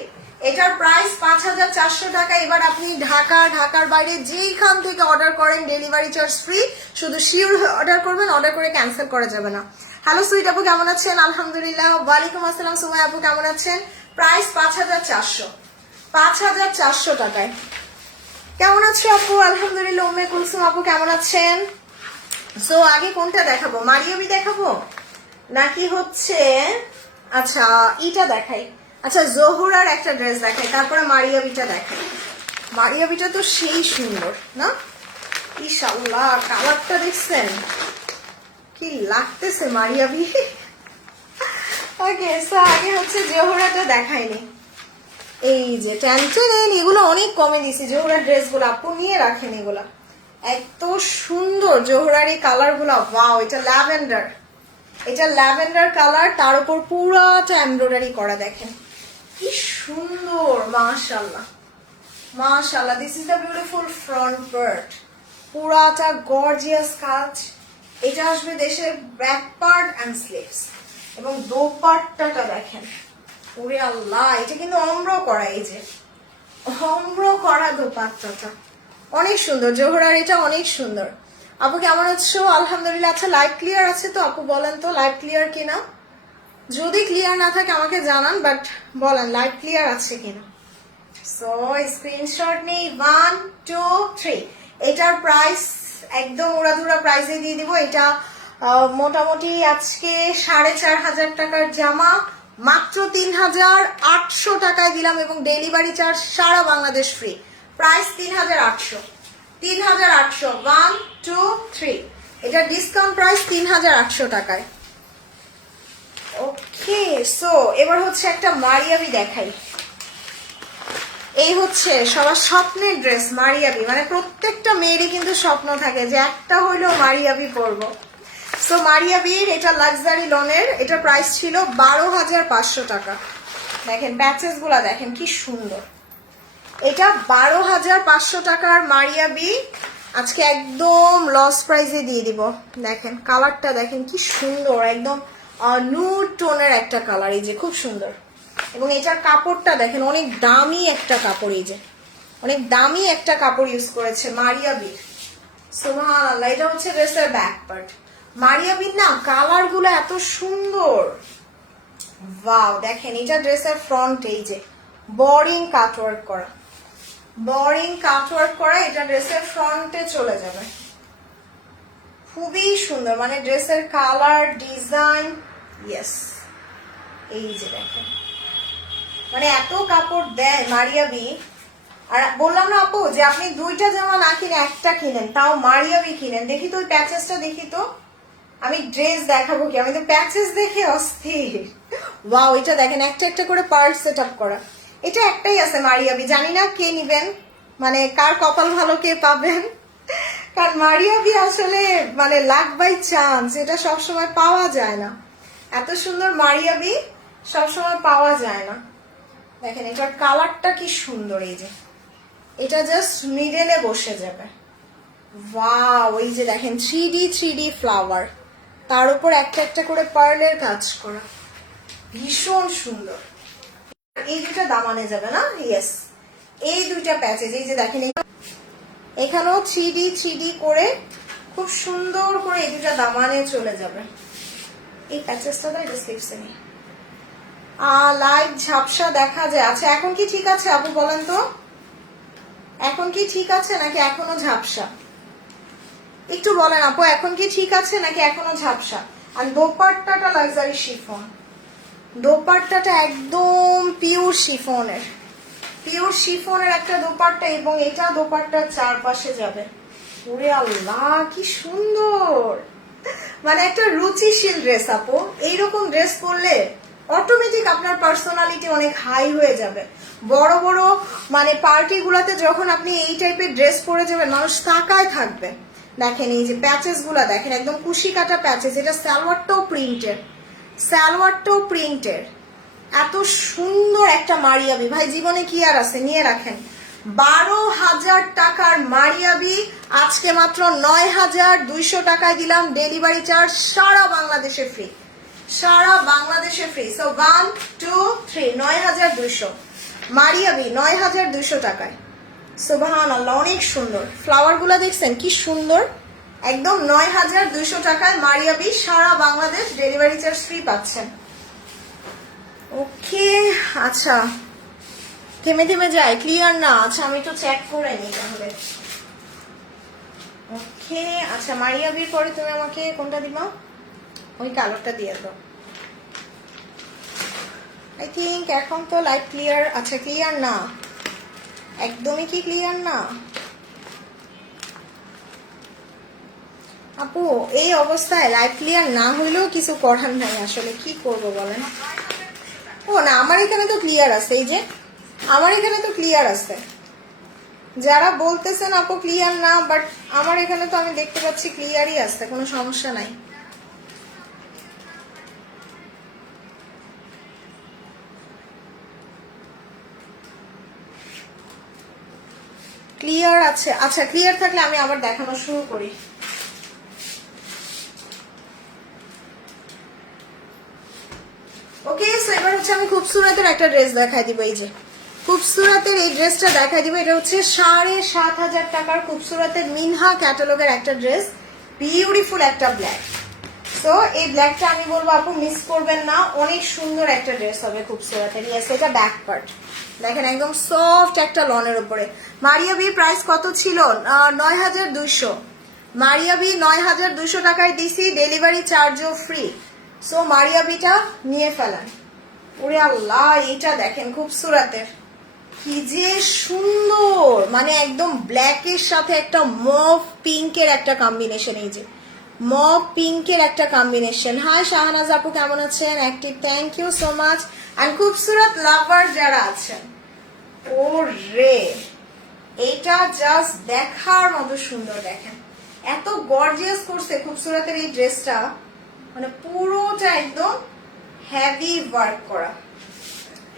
এটার প্রাইস 5,400 টাকা। এবার আপনি ঢাকার বাইরে যেইখান থেকে অর্ডার করেন ডেলিভারি চার্জ ফ্রি, শুধু শিওর অর্ডার করবেন, অর্ডার করে ক্যান্সেল করা যাবে না। হ্যালো সুইট আপু কেমন আছেন? আলহামদুলিল্লাহ। ওয়ালাইকুম আসসালাম সুমাই আপু কেমন আছেন? প্রাইস 5,400, 5,400 টাকায়। কেমন আছো আপু? আলহামদুলিল্লাহ। উম্মে কুলসুম আপু কেমন আছেন? সো আগে কোনটা দেখাবো, মারিয়াবি দেখাবো নাকি হচ্ছে, আচ্ছা ইটা দেখাই, আচ্ছা জহুরার একটা ড্রেস দেখাই, তারপরে মারিয়াবিটা দেখাই। মারিয়াবিটা তো সেই সুন্দর না, ইনশাআল্লাহ। কালারটা দেখছেন কি লাগতেছে মারিয়াবি। ওকে, সো আগে হচ্ছে জহুরাটা দেখাইনি। এই যে টেনটেন, এগুলো অনেক কমে দিছি জহুরার ড্রেসগুলো, আপু নিয়ে রাখেন এগুলা, এত সুন্দর জহুরার এই কালার গুলা। ওয়াও, এটা ল্যাভেন্ডার, এটা ল্যাভেন্ডার কালার, তার উপর পুরাটা এমব্রয়ডারি করা, দেখেন কি সুন্দর। মাশাআল্লাহ মাশাআল্লাহ, this is the beautiful front part, পুরাটা গর্জিয়াস কাজ। এটা আসবে দেশের ব্যাক পার্ট এন্ড স্লিভস, এবং দোপাট্টাটা দেখেন। ওরে আল্লাহ, এটা কিন্তু অম্র করা, এই যে অম্র করা দোপাট্টাটা অনেক সুন্দর। জোহরার এটা অনেক সুন্দর। আপু কেমন আছো? আলহামদুলিল্লাহ। আচ্ছা, লাইভ ক্লিয়ার আছে তো আপু? বলেন তো লাইভ ক্লিয়ার কিনা, যদি ক্লিয়ার না থাকে আমাকে জানান, বাট বলেন লাইভ ক্লিয়ার আছে কিনা। সো স্ক্রিনশট নেই। 1 2 3, এটার প্রাইস একদম উড়াধুরা প্রাইসে দিয়ে দিব। এটা মোটামুটি আজকে 4,500 টাকার জামা মাত্র 3,800 টাকায় দিলাম, এবং ডেলিভারি চার্জ সারা বাংলাদেশ ফ্রি। প্রাইস 3,800, 3,800। 1 2 3, এটা ডিসকাউন্ট প্রাইস 3,800 টাকায়। ওকে, সো এবার হচ্ছে একটা মারিয়াবি দেখাই। এই হচ্ছে সবার স্বপ্নের ড্রেস মারিয়াবি, মানে প্রত্যেকটা মেয়েরই কিন্তু স্বপ্ন থাকে যে একটা হইলেও মারিয়াবি পরবো। সো মারিয়াবির এটা লাক্সারি লনের, এটা প্রাইস ছিল 12,500 টাকা। দেখেন প্যাচেস গুলা দেখেন কি সুন্দর, এটা 12,500 টাকার মারিয়াবি আজকে একদম লস প্রাইসে দিয়ে দিব। দেখেন কালারটা দেখেন কি সুন্দর, একদম নুড টোনের একটা কালার, এই যে খুব সুন্দর। এবং এটার কাপড়টা দেখেন, অনেক দামি একটা কাপড়, এই যে অনেক দামি একটা কাপড় ইউজ করেছে মারিয়াবির। সুবহানাল্লাহ। এটা হচ্ছে ড্রেসের ব্যাক পার্ট। মারিয়াবির না কালার গুলো এত সুন্দর, ওয়াও। দেখেন এটা ড্রেসের ফ্রন্ট, এই যে বোরিং কাটওয়ার্ক করা, বোরিং কাটওয়ার্ক করা, এটা ড্রেসের ফ্রন্টে চলে যাবে, খুবই সুন্দর। মানে ড্রেসের কালার ডিজাইন, ইয়েস, এই যে দেখেন মানে এত কাপড় দেয় মারিয়াবি। আর বললাম না আপু যে আপনি দুইটা জামা না কিনে একটা কিনেন, তাও মারিয়াবি কিনেন। দেখি তো ওই প্যাচেসটা দেখি তো, আমি ড্রেস দেখাবো কি, আমি তো প্যাচেস দেখে অস্থির। ওয়াও, এটা দেখেন একটা একটা করে পার্ট সেট আপ করা। এটা একটাই আছে মারিয়াবি, জানি না কে নিবেন, মানে কার কপাল ভালো কে পাবেন। কারণ মারিয়াবি আসলে মানে লাক বাই চান্স, এটা সবসময় পাওয়া যায় না। এত সুন্দর মারিয়াবি সবসময় পাওয়া যায় না। দেখেন এটার কালারটা কি সুন্দর, এই যে এটা জাস্ট মিডলে বসে যাবে। ওয়াও, এই যে দেখেন 3D ফ্লাওয়ার, তার উপর একটা একটা করে পার্লের কাজ করা, ভীষণ সুন্দর। এই দুটা দামানে যাবে না? ইয়েস, এই দুইটা প্যাচেজ, এই যে দেখেন এখানেও 3D করে খুব সুন্দর করে এই দুটা দামানে চলে যাবে। এই প্যাচেসটা তো এটা স্লিপসে নেই। লাইট ঝাপসা দেখা যায়। আচ্ছা এখন কি ঠিক আছে আপু বলেন তো, এখন কি ঠিক আছে নাকি এখনো ঝাপসা? একটু বলেন আপু, এখন কি ঠিক আছে নাকি এখনো ঝাপসা? আর দোপাট্টাটা লাক্সারি শিফন, দোপাট্টাটা একদম পিওর শিফনের একটা দোপাট্টা, এবং এটা দোপাট্টার চারপাশে যাবে। ওরে আল্লাহ কি সুন্দর, মানে একটা রুচিশীল ড্রেস আপু। এইরকম ড্রেস পরলে অটোমেটিক আপনার পার্সোনালিটি অনেক হাই হয়ে যাবে। বড় বড় মানে পার্টি গুলাতে যখন আপনি এই টাইপের ড্রেস পরে যাবেন, মানুষ তাকায় থাকবে। দেখেন এই যে প্যাচেস গুলা দেখেন, একদম কুশি কাটা প্যাচেস। এটা সালোয়ারটাও প্রিন্টের, এত সুন্দর একটা মারিয়াবি। ভাই জীবনে কি আর আছে, নিয়ে রাখেন। 12,000 টাকার মারিয়াবি আজকে মাত্র 9,200 টাকায় দিলাম। ডেলিভারি চার্জ সারা বাংলাদেশে ফ্রি, সো 1 2 3 9,200 মারিয়াবি 9,200 টাকায়। সুবহানাল্লাহ, অনেক সুন্দর। ফ্লাওয়ার গুলা দেখছেন কি সুন্দর, একদম 9,200 টাকায় মারিয়াবি, সারা বাংলাদেশ ডেলিভারি চার্জ ফ্রি পাচ্ছেন। ওকে, আচ্ছা থেমে যায়, ক্লিয়ার না। আচ্ছা আমি তো চেক করে নিই তাহলে। ওকে, আচ্ছা মারিয়াবির পরে তুমি আমাকে কোনটা দিবা? ওই কালারটা দিয়ে দাও। আই থিঙ্ক এখন তো লাইট ক্লিয়ার। আচ্ছা ক্লিয়ার না, একদমই কি ক্লিয়ার না আপু? এই অবস্থায় লাইট ক্লিয়ার না হইলেও কিছু করার নাই, আসলে কি করব বলেন। ও না, আমার এখানে তো ক্লিয়ার আছে, এই যে আমার এখানে তো ক্লিয়ার আছে। যারা বলতেছেন আপু ক্লিয়ার না, বাট আমার এখানে তো আমি দেখতে পাচ্ছি ক্লিয়ারই আছে, কোনো সমস্যা নাই। ক্লিয়ার আছে? আচ্ছা ক্লিয়ার থাকলে আমি আবার দেখানো শুরু করি। ওকে, সো এবার হচ্ছে আমি খুবসুরতের একটা ড্রেস দেখাই দিব। এই যে খুবসুরতের এই ড্রেসটা দেখাই দিব। এটা হচ্ছে 7,500 টাকার খুবসুরতের মিনহা ক্যাটালগের একটা ড্রেস, বিউটিফুল একটা ব্ল্যাক। তো এই ব্ল্যাকটা আমি বলবো আপু মিস করবেন না, অনেক সুন্দর একটা ড্রেস হবে খুবসুরতের। ইয়েস, এটা ব্যাক পার্ট দেখেন, একদম সফট একটা লনের উপরে। মারিয়াবি প্রাইস কত ছিল? 9,200। মারিয়াবি 9,200 টাকায় দিছি, ডেলিভারি চার্জও ফ্রি। সো মারিয়াবিটা নিয়ে ফেলেন। ওরে আল্লাহ, এইটা দেখেন খুবসুরতের, কি যে সুন্দর, মানে একদম ব্ল্যাকের সাথে একটা মভ পিঙ্কের একটা কম্বিনেশন। এই যে মভ পিঙ্কের একটা কম্বিনেশন। হাই শাহনাজ আপু, কেমন আছেন? Active, thank you so much. And Khubsurat lover যারা আছেন, ও রে এটা জাস্ট দেখার মতো সুন্দর। দেখেন এত গর্জিয়াস করছে খুবসুরতের এই ড্রেসটা, মানে পুরোটা একদম হেভি ওয়ার্ক করা।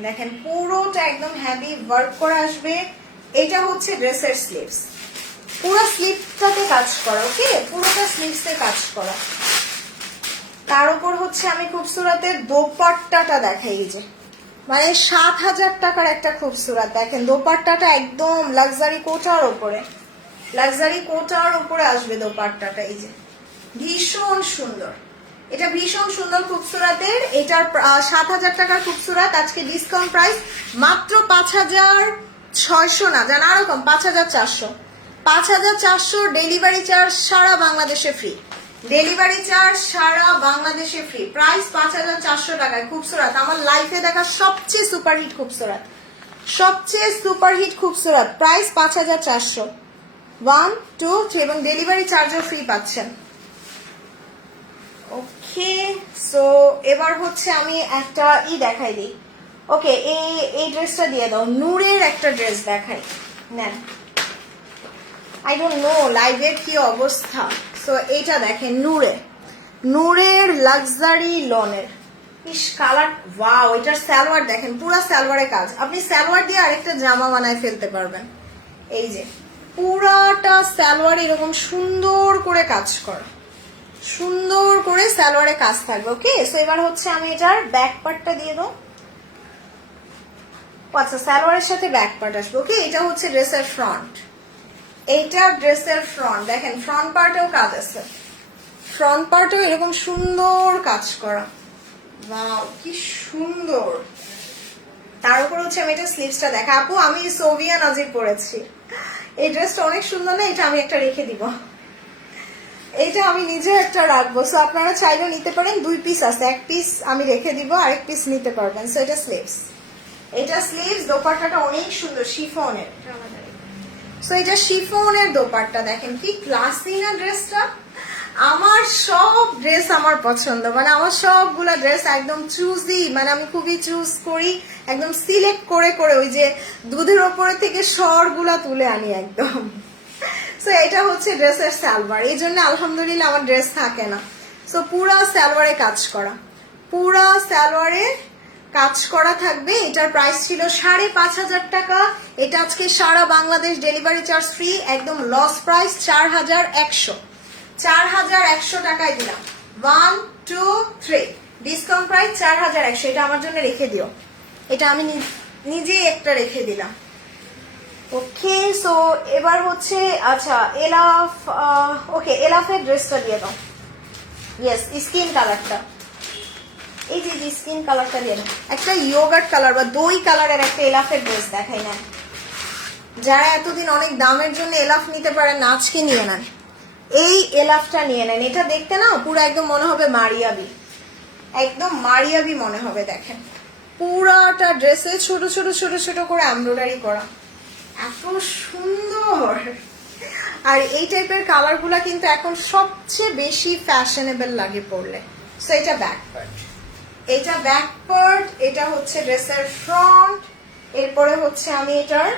দেখেন পুরোটা একদম হেভি ওয়ার্ক করা আসবে। এটা হচ্ছে ড্রেসের স্লিভস, পুরো স্লিভটাতে কাজ করা। ওকে, পুরোটা স্লিভসে কাজ করা। তার উপর হচ্ছে আমি খুবসুরতের দোপাট্টাটা দেখাই। এই যে মানে 7,000 টাকার একটা খুবসুরত। দেখেন দোপাট্টাটা একদম লাক্সারি কোটার উপরে আসবে দোপাট্টাটা। এই যে ভীষণ সুন্দর, এটা ভীষণ সুন্দর খুবসুরতের। এটার 7,000 টাকার খুবসুরত আজকে ডিসকাউন্ট প্রাইস মাত্র 5,600 না, জানা রকম 5,400। 5,400 ডেলিভারি চার্জ সারা বাংলাদেশে ফ্রি। ডেলিভারি চার্জ সারা বাংলাদেশে ফ্রি, প্রাইস 5400 টাকায়। খুবসুরত, আমার লাইফে দেখা সবচেয়ে সুপারহিট খুবসুরত, সবচেয়ে সুপারহিট খুবসুরত, প্রাইস 5400। 1 2 3 এবং ডেলিভারি চার্জও ফ্রি পাচ্ছেন। ওকে, সো এবার হচ্ছে আমি একটা দেখাই দিই। ওকে, এই ড্রেসটা দিয়ে দাও, নূরের একটা ড্রেস দেখাই, নেন। আই ডোন্ট নো লাইভের কি অবস্থা। সো এইটা দেখেন, নূরের লাক্সারি লনের, ইস কালার, ওয়াও। এটার সালোয়ার দেখেন, পুরো সালোয়ারে কাজ, আপনি সালোয়ার দিয়ে আরেকটা জামা বানায় ফেলতে পারবেন। এই যে পুরাটা সালোয়ার এরকম সুন্দর করে কাজ করা, সুন্দর করে সালোয়ারে কাজ থাকবে। ওকে, সো এবার হচ্ছে আমি এটার ব্যাক পার্টটা দিয়ে দাও। আচ্ছা, সালোয়ারের সাথে ব্যাক পার্ট আসবে। ওকে, এটা হচ্ছে ড্রেসের ফ্রন্ট, এইটা ড্রেসের ফ্রন্ট। দেখেন ফ্রন্ট পার্টেও কাজ আছে, ফ্রন্ট পার্টেও এরকম সুন্দর কাজ করা, ওয়াও কি সুন্দর। তার উপর হচ্ছে আমি এটা স্লিভসটা দেখা। আপু আমি সোভিয়া নাজির পরেছি, এই ড্রেসটা অনেক সুন্দর না? এটা আমি একটা রেখে দিব, এইটা আমি নিজে একটা রাখবো। সো আপনারা চাইলেও নিতে পারেন, 2 পিস আছে, 1 পিস আমি রেখে দিব, আরেক পিস নিতে পারবেন। সো এটা স্লিভস, এটা স্লিভস। দোপাট্টাটা অনেক সুন্দর শিফনের। সো এটা শিফনের দোপাট্টা, দেখেন কি ক্লাসি না ড্রেসটা। আমার সব ড্রেস আমার পছন্দ, মানে আমার সবগুলা ড্রেস একদম চুজি, মানে আমি খুবই চুজ করি, একদম সিলেক্ট করে করে ওই যে দুধের ওপরে থেকে সরগুলা তুলে আনি একদম। সো এটা হচ্ছে ড্রেসের সালোয়ার, এই জন্য আলহামদুলিল্লাহ আমার ড্রেস থাকে না। সো পুরা সালোয়ারে কাজ করা, পুরা সালোয়ারে কাজ করা থাকবে। এটার প্রাইস ছিল 5500 টাকা, এটা আজকে সারা বাংলাদেশ ডেলিভারি চার্জ ফ্রি, একদম লস প্রাইস 4100, 4100 টাকায় দিলাম। 1 2 3 ডিসকাউন্ট প্রাইস 4100। এটা আমার জন্য রেখে দিও, এটা আমি নিজেই একটা রেখে দিলাম। ওকে, সো এবার হচ্ছে আচ্ছা এলাফ, ওকে এলাফের ড্রেসটা দিয়ে দাও। ইয়েস, স্কিন কালারটা, এই যে স্কিন কালারটা দিয়ে দাও। একটা ইয়োগার্ট কালার বা দই কালারের একটা এলাফের ড্রেস দেখাই না, যারা এতদিন অনেক দামের জন্য এলাফ নিতে পারেন না, আজকে নিয়ে নেন, এই এলাফটা নিয়ে নেন। এটা দেখতে না পুরো একদম মনে হবে মারিয়াবি, একদম মারিয়াবি মনে হবে। দেখেন পুরাটা ড্রেসে ছোট ছোট ছোট ছোট করে এমব্রয়ডারি করা, এত সুন্দর। আর এই টাইপের কালার গুলা কিন্তু এখন সবচেয়ে বেশি ফ্যাশনেবল লাগে পরলে। সো এটা ব্যাক পার্ট, এটা ব্যাক পার্ট, এটা হচ্ছে ড্রেসের ফ্রন্ট। এরপরে হচ্ছে আমি এটার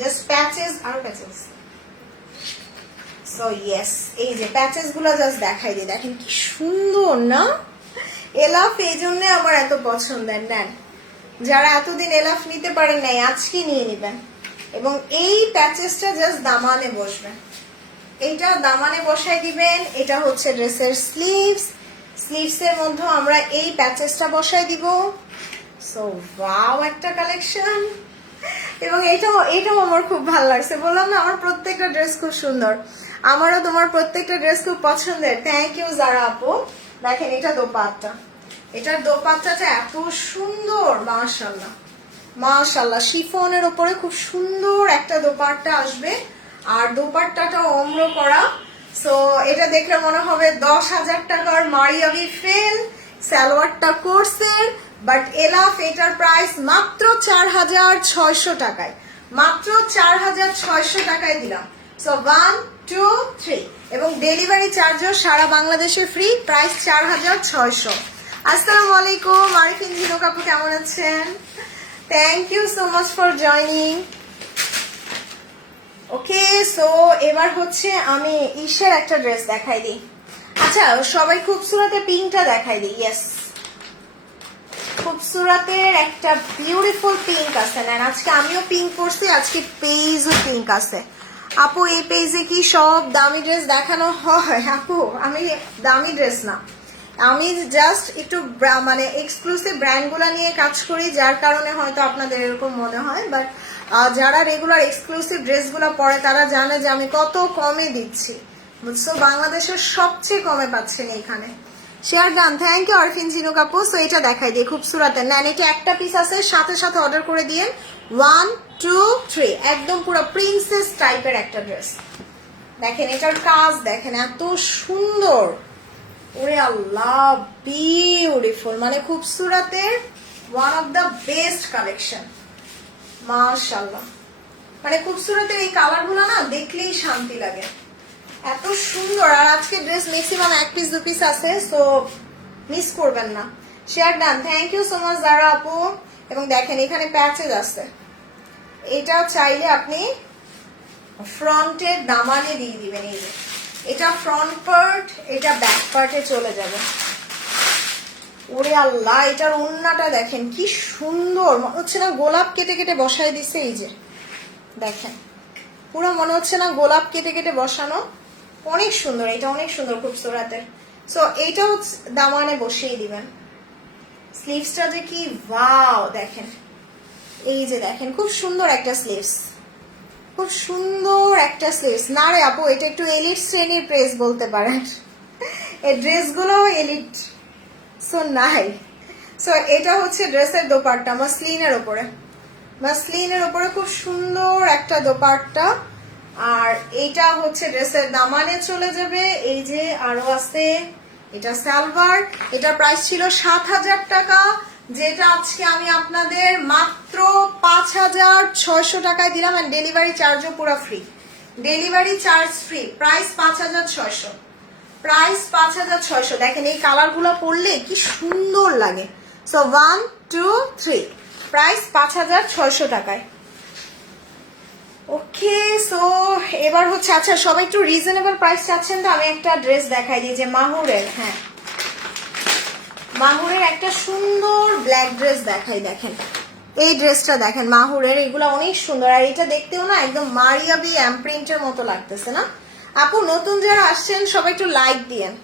জাস্ট প্যাচেস আর প্যাচেস। সো ইয়েস, এই যে প্যাচেস গুলা জাস্ট দেখাই দিই, দেখেন কি সুন্দর না? এলাফ এই জন্য আমার এত পছন্দের। নেন, যারা এতদিন এলাফ নিতে পারেন নাই আজকে নিয়ে নিবেন। এবং এই প্যাচেসটা জাস্ট দামানে বসবে, এইটা দামানে বসাই দিবেন। এটা হচ্ছে ড্রেসের স্লিভস, স্লিভসের মধ্যে আমরা এই প্যাচেসটা বসাই দিব। সো ওয়াও একটা কালেকশন। এবং এইটাও আমার খুব ভালো লাগছে, বললাম না আমার প্রত্যেকটা ড্রেস খুব সুন্দর, আমারও তোমার প্রত্যেকটা ড্রেস খুব পছন্দের। থ্যাংক ইউ যারা আপু। দেখেন এটা দোপাট্টা, এটার দোপাট্টাটা এত সুন্দর, মাশাআল্লাহ মাশাআল্লাহ। শিফনের উপরে খুব সুন্দর একটা দোপাট্টা আসবে, আর দোপাট্টাটা অম্র করা। সো এটা দেখলে মনে হবে 10,000 টাকার মারিয়াবি ফেল। সালোয়ারটা কোর্সের, বাট এলাফ এটার প্রাইস মাত্র 4600 টাকায়, মাত্র 4600 টাকায় দিলাম। সো 1 2 3 এবং ডেলিভারি চার্জও সারা বাংলাদেশে ফ্রি, প্রাইস 4600। আসসালামু আলাইকুম আরিফিন ঝিনুক আপু, কেমন আছেন? Thank you so much for joining. Okay, so এবার হচ্ছে আমি ঈশের একটা ড্রেস দেখাই দিই। আচ্ছা সবাই খুবসুরতের পিঙ্কটা দেখাই দিই। ইয়েস, খুবসুরতের একটা বিউটিফুল পিঙ্ক আছে, নেন। আজকে আমিও পিঙ্ক পরছি, আজকে পেজও পিঙ্ক আছে। আপু এই পেজে কি সব দামি ড্রেস দেখানো হয়? আপু আমি দামি ড্রেস না, আমি জাস্ট একটু মানে এক্সক্লুসিভ ব্র্যান্ডগুলো নিয়ে কাজ করি, যার কারণে হয়তো আপনাদের এরকম মনে হয়। বাট যারা রেগুলার এক্সক্লুসিভ ড্রেসগুলো পরে তারা জানে যে আমি কত কমে দিচ্ছি, বুঝছো? বাংলাদেশের সবচেয়ে কমে পাচ্ছেন এখানে। শেয়ার গান, থ্যাংক ইউ আরফিন ঝিনুক আপু। সো এটা দেখাই দিই, খুবসুরতের। নেন, এটা একটা পিস আছে, সাথে সাথে অর্ডার করে দিয়ে। 1 2 3 একদম পুরো প্রিন্সেস টাইপের একটা ড্রেস, দেখেন এটার কাজ দেখেন এত সুন্দর, ওরে আল্লাহ বিউটিফুল, মানে খুবসুরতের one of the best collection, মাশাআল্লাহ। মানে খুবসুরতের এই কালার গুলো না দেখলেই শান্তি লাগে, এত সুন্দর। আর আজকে ড্রেস ম্যাক্সিমাম 1 পিস 2 পিস আছে, সো মিস করবেন না। Share done, thank you so much যারা আপু। এবং দেখেন এখানে প্যাচেজ আছে, এটা চাইলে আপনি ফ্রন্টের দামানে দিয়ে দিবেন। এই যে এটা ফ্রন্ট পার্ট, এটা ব্যাক পার্টে চলে যাবে। ওরে আল্লাহ, এটার ওন্নাটা দেখেন কি সুন্দর, মনে হচ্ছে না গোলাপ কেটে কেটে বসায় দিছে। এই যে দেখেন পুরো মনে হচ্ছে না গোলাপ কেটে কেটে বসানো, অনেক সুন্দর, এটা অনেক সুন্দর খুবসুরতের। সো এইটাও দামানে বসিয়ে দিবেন। স্লিভসটা যে কি ওয়াও দেখেন, এই যে দেখেন খুব সুন্দর একটা স্লিভস, খুব সুন্দর একটা স্লিভস। না রে আপু, এটা একটু এলিট শ্রেণীর ড্রেস বলতে পারেন, এই ড্রেসগুলো এলিট, সো নাই। সো এটা হচ্ছে ড্রেসের দোপাট্টা, মাসলিনের ওপরে, মাসলিনের ওপরে খুব সুন্দর একটা দোপাট্টা। আর এইটা হচ্ছে ড্রেসের দামানে চলে যাবে। এই যে আরো আছে, এটা সালোয়ার, এটা প্রাইস ছিল 7,000 টাকা, যেটা আজকে আমি আপনাদের মাত্র 5,600 টাকায় দিলাম। এন্ড ডেলিভারি চার্জও পুরো free, delivery charge free. Price 5,600, price 5,600। দেখেন এই কালারগুলো পরলে কি সুন্দর লাগে। সো 1 2 3, প্রাইস 5,600 টাকায়। ওকে, সো এবার হচ্ছে, আচ্ছা সবাই একটু রিজনেবল প্রাইস চাচ্ছেন, তো আমি একটা ড্রেস দেখাই দিই যে মাহুরের, হ্যাঁ মাহুরের একটা সুন্দর ব্ল্যাক ড্রেস দেখাই। দেখেন এই ড্রেসটা দেখেন মাহুরের, এগুলো অনেক সুন্দর। আর এটা দেখতেও না একদম মারিয়াবি এমপ্রিন্টের মতো লাগতেছে না আপু? নতুন যারা আসছেন সবাই একটু লাইক দিয়েন,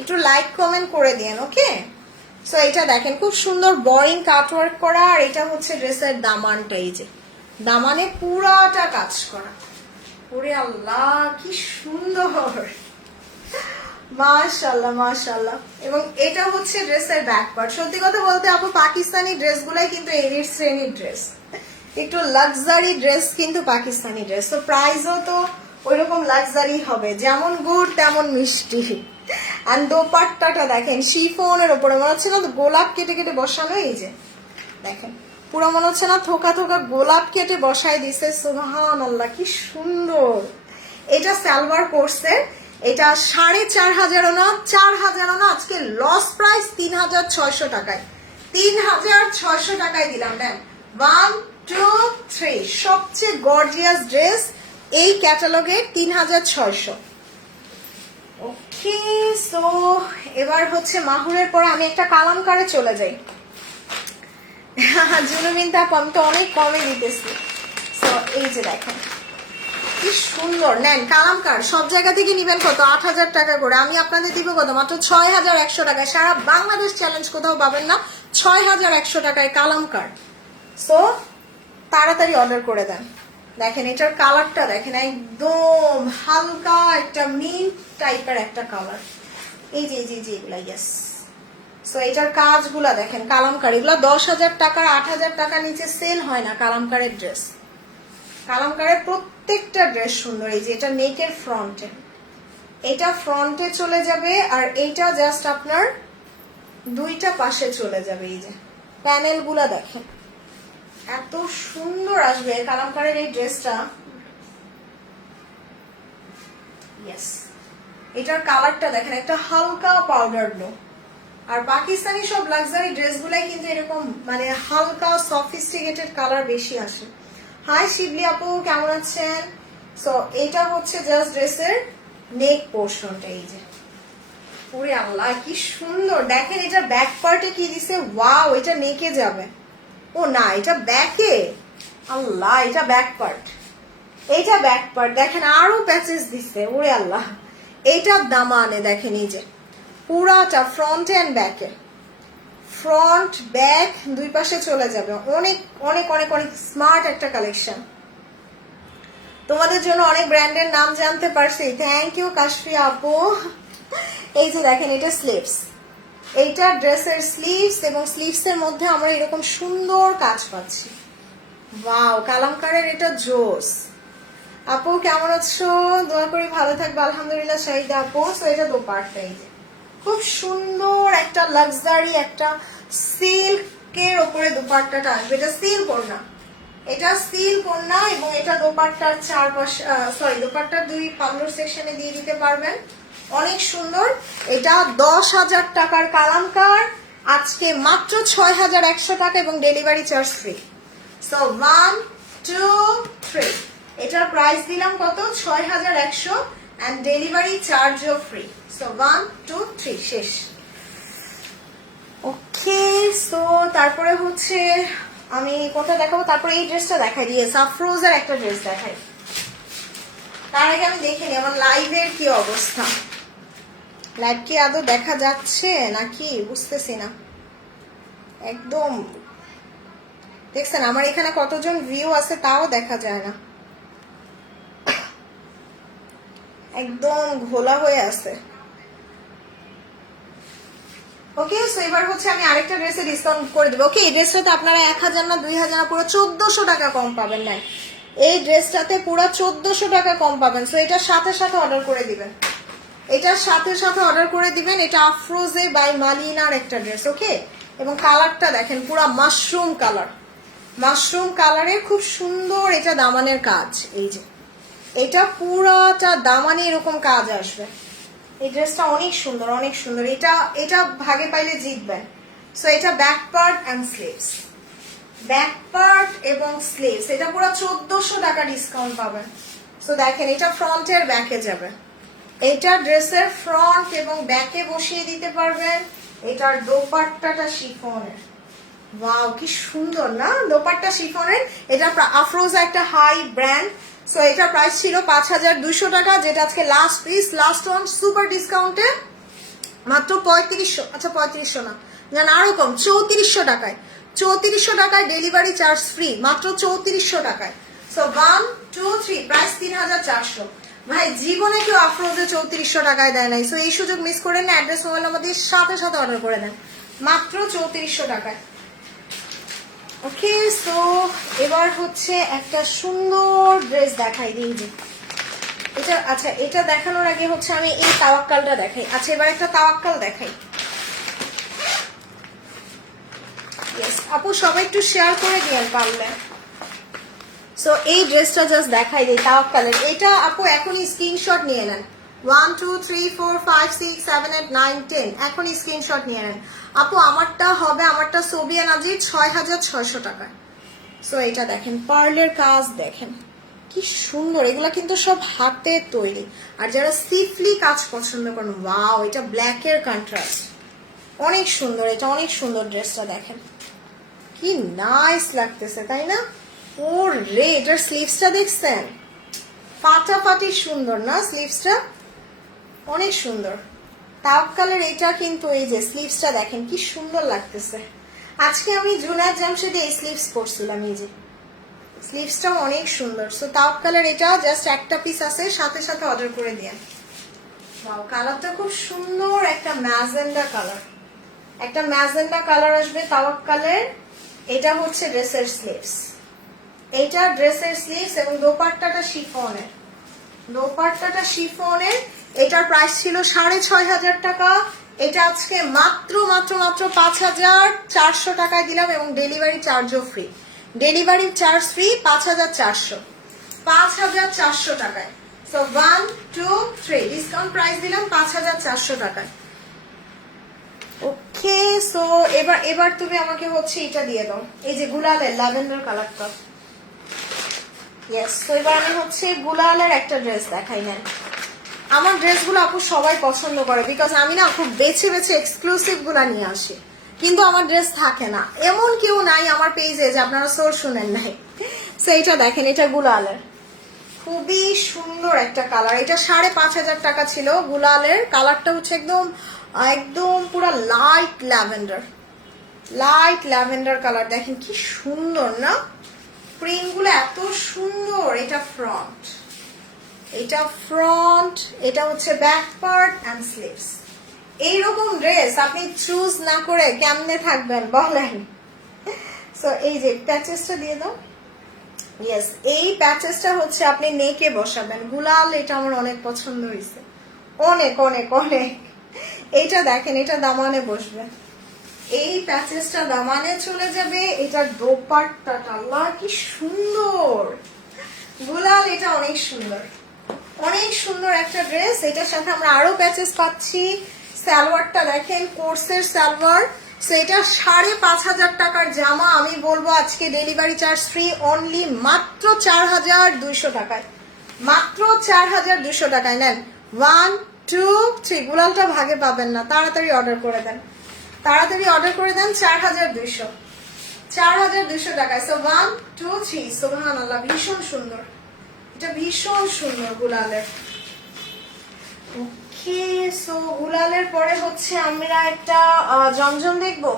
একটু লাইক কমেন্ট করে দিয়েন, ওকে? সো এটা দেখেন খুব সুন্দর বোরিং কাটওয়ার্ক করা। আর এটা হচ্ছে ড্রেসের দামানটা, এই যে দামানে পুরাটা কাজ করা। ওরে আল্লাহ কি সুন্দর, মাশাআল্লাহ মাশাআল্লাহ। এবং এটা হচ্ছে ড্রেসের ব্যাক পার্ট। সত্যি কথা বলতে আপু পাকিস্তানি ড্রেসগুলাই কিন্তু এলিট শ্রেণীর ড্রেস, একটু লাক্সারি ড্রেস কিন্তু পাকিস্তানি ড্রেস। তো প্রাইসও তো ওইরকম লাক্সারি হবে, যেমন গুড় তেমন মিষ্টি। আর দোপাট্টাটা দেখেন শিফনের উপরে, মনে হচ্ছে না গোলাপ কেটে কেটে বসানো। এই যে দেখেন পুরো মনে হচ্ছে না থোকা থোকা গোলাপ কেটে বসাই দিছে, সুবহানাল্লাহ কি সুন্দর। এটা সালোয়ার কোর্সের, এটা 4,500 না 4,000 না, আজকে লস প্রাইস 3,600 টাকায়, 3,600 টাকায় দিলাম। দেন 1 2 3, সবচেয়ে গর্জিয়াস ড্রেস এই ক্যাটালগে 3,600। ওকে, সো এবার হচ্ছে মাহুরের পর আমি একটা কালামকারে চলে যাই। জুনুবিনটা কম তো অনেক কমে দিতেছি। সো এই যে দেখেন কি সুন্দর, নেন কালামকার, সব জায়গা থেকে নিবেন কত 8,000 টাকা করে, আমি আপনাদের দিব কত মাত্র 6,100 টাকায়। সারা বাংলাদেশ চ্যালেঞ্জ, কোথাও পাবেন না 6,100 টাকায় কালামকার। সো তাড়াতাড়ি অর্ডার করে দেন। দেখেন এটার কালারটা দেখেন, একদম হালকা একটা মিন্ট টাইপের একটা কালার। এই যে জি এগুলা, ইয়েস। সো এটার কাজগুলা দেখেন কালামকার, এগুলা 10,000 টাকার 8,000 টাকার নিচে সেল হয় না কালামকারের ড্রেস। কালামকারের প্রত্যেকটা ড্রেস সুন্দর। এই যে এটা নেকের ফ্রন্টে, এটা ফ্রন্টে চলে যাবে, আর এইটা জাস্ট আপনার দুইটা পাশে চলে যাবে। এই যে প্যানেল গুলা দেখেন এত সুন্দর আসবে কালামকারের এই ড্রেসটা। ইয়েস, এটার কালারটা দেখেন একটা হালকা পাউডার ব্লু। আর পাকিস্তানি সব লাক্সারি ড্রেসগুলাই কিন্তু এরকম মানে হালকা সফিস্টিকেটেড কালার বেশি আসে। হাই শিবলি আপু, কেমন আছেন? সো এটা হচ্ছে জাস্ট ড্রেসের নেক পোর্শনটা। এই যে ওরে আল্লাহ কি সুন্দর, দেখেন এটা ব্যাক পার্টে কি দিছে, ওয়াও, এটা নেকে যাবে। ও না, এটা ব্যাকে, আল্লাহ এটা ব্যাক পার্ট, এইটা ব্যাক পার্ট দেখেন আরো প্যাচেস দিছে, ওরে আল্লাহ। এইটার দামানে দেখেন এই যে পুরাটা ফ্রন্ট এন্ড ব্যাকে, ফ্রন্ট ব্যাক দুই পাশে চলে যাবে। অনেক অনেক অনেক অনেক স্মার্ট একটা কালেকশন। তোমাদের জন্য অনেক ব্র্যান্ডের নাম জানতে পারছি, থ্যাংক ইউ কাশফিয়া আপু। এই যে দেখেন এটা স্লিভস, এইটা ড্রেসের স্লিভস, এবং স্লিভসের মধ্যে আমরা এরকম সুন্দর কাজ পাচ্ছি। ওয়াও, কালামকারের এটা জোস। আপু কেমন আছো? দোয়া করি ভালো থাকবে। আলহামদুলিল্লাহ শাহিদা আপু। সো এটা দোপাট্টা, এই যে খুব সুন্দর একটা লাক্সারি একটা সিল্কের ওপরে দোপাট্টাটা আসবে। এটা সিল্ক ওড়না, এটা সিল্ক ওড়না এবং এটা দোপাট্টার চারপাশে সরি দোপাট্টার দুই পাল্লুর সেকশনে দিয়ে দিতে পারবেন। অনেক সুন্দর। এটা 10,000 টাকার কালামকার, আজকে মাত্র 6,100 টাকা এবং ডেলিভারি চার্জ ফ্রি। সো 1 2 3 এটার প্রাইস দিলাম কত? 6,100 অ্যান্ড ডেলিভারি চার্জও ফ্রি। সো 1 2 3 শেষ। ওকে, সো তারপরে হচ্ছে আমি কোনটা দেখাবো? তারপরে এই ড্রেসটা দেখাই দিয়ে সাফরোজের একটা ড্রেস দেখাই। তার আগে আমি দেখে নিই আমার লাইভের কি অবস্থা। লাইভ কি আদৌ দেখা যাচ্ছে নাকি বুঝতেছি না একদম। দেখছেন আমার এখানে কতজন ভিউ আছে তাও দেখা যায় না, একদম ঘোলা হয়ে আছে। ওকে, সো এবার হচ্ছে আমি আরেকটা ড্রেসে ডিসকাউন্ট করে দেবো। ওকে, এই ড্রেসটাতে আপনারা 1,000 না 2,000 না পুরো 1400 টাকা কম পাবেন। না, এই ড্রেসটাতে পুরো 1400 টাকা কম পাবেন। সো এটার সাথে সাথে অর্ডার করে দিবেন, এটার সাথে সাথে অর্ডার করে দিবেন। এটা আফরোজে বাই মালিনার একটা ড্রেস। ওকে, এবং কালারটা দেখেন পুরো মাশরুম কালার, মাশরুম কালারে খুব সুন্দর এটা দামানের কাজ। এই যে এটা পুরাটা দামানে এরকম কাজ আসবে। এই ড্রেসটা অনেক সুন্দর, অনেক সুন্দর। এটা এটা ভাগে পাইলে জিতবেন। সো এটা back part and sleeves, back part এবং স্লিভস এটা পুরো 1400 টাকা ডিসকাউন্ট পাবেন। সো দেখেন এটা ফ্রন্টের ব্যাকে যাবে, এটা ড্রেসের ফ্রন্ট এবং ব্যাকে বসিয়ে দিতে পারবেন। এটার দোপাট্টাটা শিফনের, ওয়াও কি সুন্দর না দোপাট্টা শিফনের। এটা আফরোজা একটা হাই ব্র্যান্ড। সো এটা প্রাইস ছিল 5,200 টাকা, যেটা আজকে last piece, last one super ডিসকাউন্টে মাত্র 3500। আচ্ছা 3500 না, জান আরো কম, 3400 টাকায়, 3400 টাকায় ডেলিভারি চার্জ ফ্রি, মাত্র 3400 টাকায়। So 1 2 3 price 3,400। ভাই জীবনে কেউ আফরোজে 3400 টাকায় দেয় নাই। সো এই সুযোগ মিস করেন না, অ্যাড্রেস মোবাইল নাম্বার দিয়ে সাথে সাথে অর্ডার করে দেন মাত্র 3400 টাকায়। ওকে, সো এবার হচ্ছে একটা সুন্দর ড্রেস দেখাই দিই যে এটা। আচ্ছা এটা দেখানোর আগে হচ্ছে আমি এই তাওয়াক্কালটা দেখাই। আচ্ছা এবার একটা তাওয়াক্কাল দেখাই। ইয়েস আপু সবাই একটু শেয়ার করে দিয়েন পারলে। সো এই ড্রেসটা জাস্ট দেখাই দিই তাওয়াক্কালের। এটা আপু এখনই স্ক্রিনশট নিয়ে নেন। 1 2 3 4 5 6 7 8 9 10 এখনই স্ক্রিনশট নিয়ে নেন আপু। আমারটা হবে, আমারটা সোবিয়া নাজির 6,600 টাকা। সো এটা দেখেন পার্লের কাজ দেখেন কি সুন্দর, এগুলা কিন্তু সব হাতে তৈরি। আর যারা সিফলি কাজ পছন্দ করেন, ওয়াও এটা ব্ল্যাকের কন্ট্রাস্ট অনেক সুন্দর। এটা অনেক সুন্দর, ড্রেসটা দেখেন কি নাইস লাগতেছে তাই না? ও রে, এটার স্লিভসটা দেখছেন ফাটাফাটি সুন্দর না? স্লিভসটা অনেক সুন্দর। তাওয়াক্কালের এটা কিন্তু এই যে স্লিভসটা দেখেন কি সুন্দর লাগতেছে। আজকে আমি জুনায়েদ জামশেদে এই স্লিভস পরছিলাম, এই যে স্লিভসটাও অনেক সুন্দর। সো তাওয়াক্কালের এটা জাস্ট একটা পিস আছে, সাথে সাথে অর্ডার করে দিয়েন। ওয়াও কালারটা খুব সুন্দর, একটা ম্যাজেন্ডা কালার, একটা ম্যাজেন্ডা কালার আসবে তাওয়াক্কালের। এটা হচ্ছে ড্রেসের স্লিভস, এইটা ড্রেসের স্লিভস এবং দোপাট্টাটা শিফনের, দোপাট্টাটা শিফনের। এটার প্রাইস ছিল 6,500 টাকা, এটা আজকে মাত্র মাত্র মাত্র 5,400 টাকায় দিলাম এবং ডেলিভারি চার্জও ফ্রি, ডেলিভারি চার্জ ফ্রি 5,400, 5,400 টাকায়। সো 1 2 3 ডিসকাউন্ট প্রাইস দিলাম 5,400 টাকায়। ওকে, সো এবার এবার তুমি আমাকে হচ্ছে এটা দিয়ে দাও, এই যে গুলালের ল্যাভেন্ডার কালারটা। ইয়েস, তো এবার আমি হচ্ছে গুলালের একটা ড্রেস দেখাই। নেন আমার ড্রেসগুলো আপু সবাই পছন্দ করে, বিকজ আমি না খুব বেছে বেছে এক্সক্লুসিভ গুলা নিয়ে আসি, কিন্তু আমার ড্রেস থাকে না। এমন কেউ নাই আমার পেজে যে আপনারা সোর্স শুনেন নাই। সো এটা দেখেন, এটা গুলালের খুবই সুন্দর একটা কালার। এটা 5,500 টাকা ছিল। গুলালের কালারটা হচ্ছে একদম একদম পুরো light lavender, light lavender colour. দেখেন কি সুন্দর না, প্রিন্টগুলো এত সুন্দর। এটা ফ্রন্ট, এটা ফ্রন্ট, এটা হচ্ছে ব্যাক পার্ট এন্ড স্লিভস। এইরকম ড্রেস আপনি চুজ না করে কেমনে থাকবেন বলেন? সো এই যে প্যাচেসটা দিয়ে দাও, ইয়েস, এই প্যাচেসটা হচ্ছে আপনি নেকে বসাবেন। গুলাল এটা আমার অনেক পছন্দ হয়েছে, অনেক অনেক অনেক। এইটা দেখেন, এটা দামানে বসবে, এই প্যাচেসটা দামানে চলে যাবে। এটার দোপাট্টাটা আল্লাহ কি সুন্দর, গুলাল এটা অনেক সুন্দর, অনেক সুন্দর একটা ড্রেস। এটার সাথে আমরা আরো প্যাচেস পাচ্ছি। সালোয়ারটা দেখেন, কোর্সের সালোয়ার। সেটা 5,500 টাকার জামা। আমি বলবো আজকে ডেলিভারি চার্জ ফ্রি, অনলি মাত্র 4,200 টাকায়, মাত্র 4,200 টাকায় নেন। 1 2 3, গুলালটা ভাগে পাবেন না, তাড়াতাড়ি অর্ডার করে দেন, তাড়াতাড়ি অর্ডার করে দেন। 4,200, 4,200 টাকায়। সো 1 2 3, সুবহানাল্লাহ, ভীষণ সুন্দর, এটা ভীষণ সুন্দর গুলালের। ওকে, সো গুলালের পরে হচ্ছে আমরা একটা জমজম দেখবো।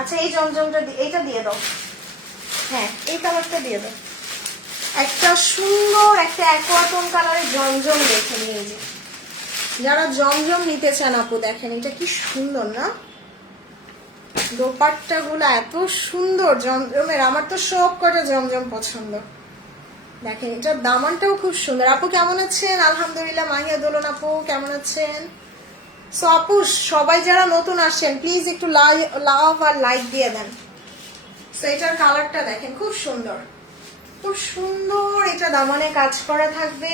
আচ্ছা, এই জমজমটা এইটা দিয়ে দাও, হ্যাঁ এই কালারটা দিয়ে দাও। একটা সুন্দর একটা অ্যাকোয়াটোন কালারের জমজম দেখে নিয়ে যে, যারা জমজম নিতে চান আপু দেখেন এটা কি সুন্দর না, দোপাট্টা গুলো এত সুন্দর জমজমের। আমার তো সব কটা জমজম পছন্দ। দেখেন এটার দামানটাও খুব সুন্দর। আপু কেমন আছেন? আলহামদুলিল্লাহ। মাহিয়া দোলন আপু কেমন আছেন? সো আপু সবাই যারা নতুন আসছেন প্লিজ একটু লাভ আর লাইক দিয়ে দেন। সো এটার কালারটা দেখেন, খুব সুন্দর, খুব সুন্দর। এটা দামানে কাজ করা থাকবে।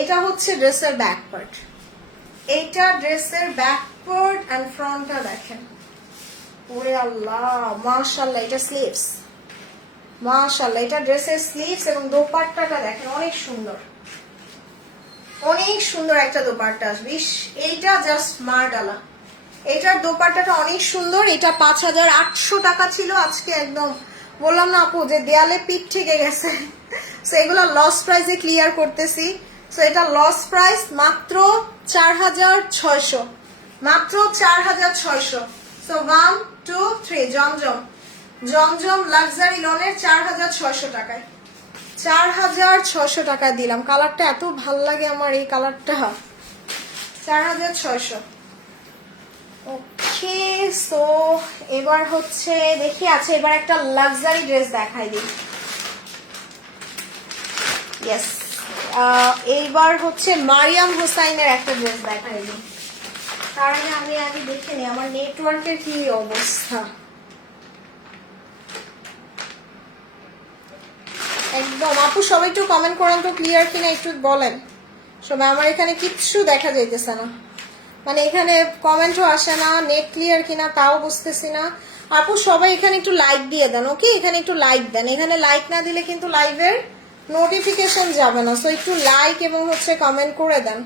এটা হচ্ছে ড্রেসের ব্যাক পার্ট, এইটা ড্রেসের ব্যাক পার্ট এন্ড ফ্রন্টটা দেখেন। ওরে আল্লাহ, মাশাআল্লাহ। এটা স্লিভস, মাশাআল্লাহ, এটা ড্রেসের স্লিভস এবং দোপাট্টাটা দেখেন অনেক সুন্দর, অনেক সুন্দর একটা দোপাট্টা আসবে। এইটা জাস্ট মারডালা, এটার দোপাট্টাটা অনেক সুন্দর। এটা 5,800 টাকা ছিল, আজকে একদম বললাম না আপু যে দেয়ালে পিঠ থেকে গেছে। সো এগুলো লস প্রাইসে ক্লিয়ার করতেছি। সো এটা লস প্রাইস মাত্র 4,600, মাত্র 4,600। সো 1 2 3, জমজম, জমজম লাক্সারি লনের 4,600 টাকায়, 4,600 টাকা দিলাম। কালারটা এত ভাল লাগে আমার, এই কালারটা 4,600। ওকে, সো এবার হচ্ছে দেখি, আছে এবার একটা লাক্সারি ড্রেস দেখাই দিই। ইয়েস, এইবার হচ্ছে মারিয়াম হোসাইনের একটা ড্রেস দেখাই দিই। তার আগে আমি আগে দেখে নিই আমার নেটওয়ার্কের কি অবস্থা। একদম আপু সবাই একটু কমেন্ট করেন তো ক্লিয়ার কিনা, একটু বলেন সবাই। আমার এখানে কিচ্ছু দেখা যাইতেছে না, মানে এখানে কমেন্টও আসে না, নেট ক্লিয়ার কিনা তাও বুঝতেছি না। আপু সবাই এখানে একটু লাইক দিয়ে দেন, ওকে? এখানে একটু লাইক দেন, এখানে লাইক না দিলে কিন্তু লাইভের নোটিফিকেশন যাবে না। সো একটু লাইক এবং হচ্ছে কমেন্ট করে দেন।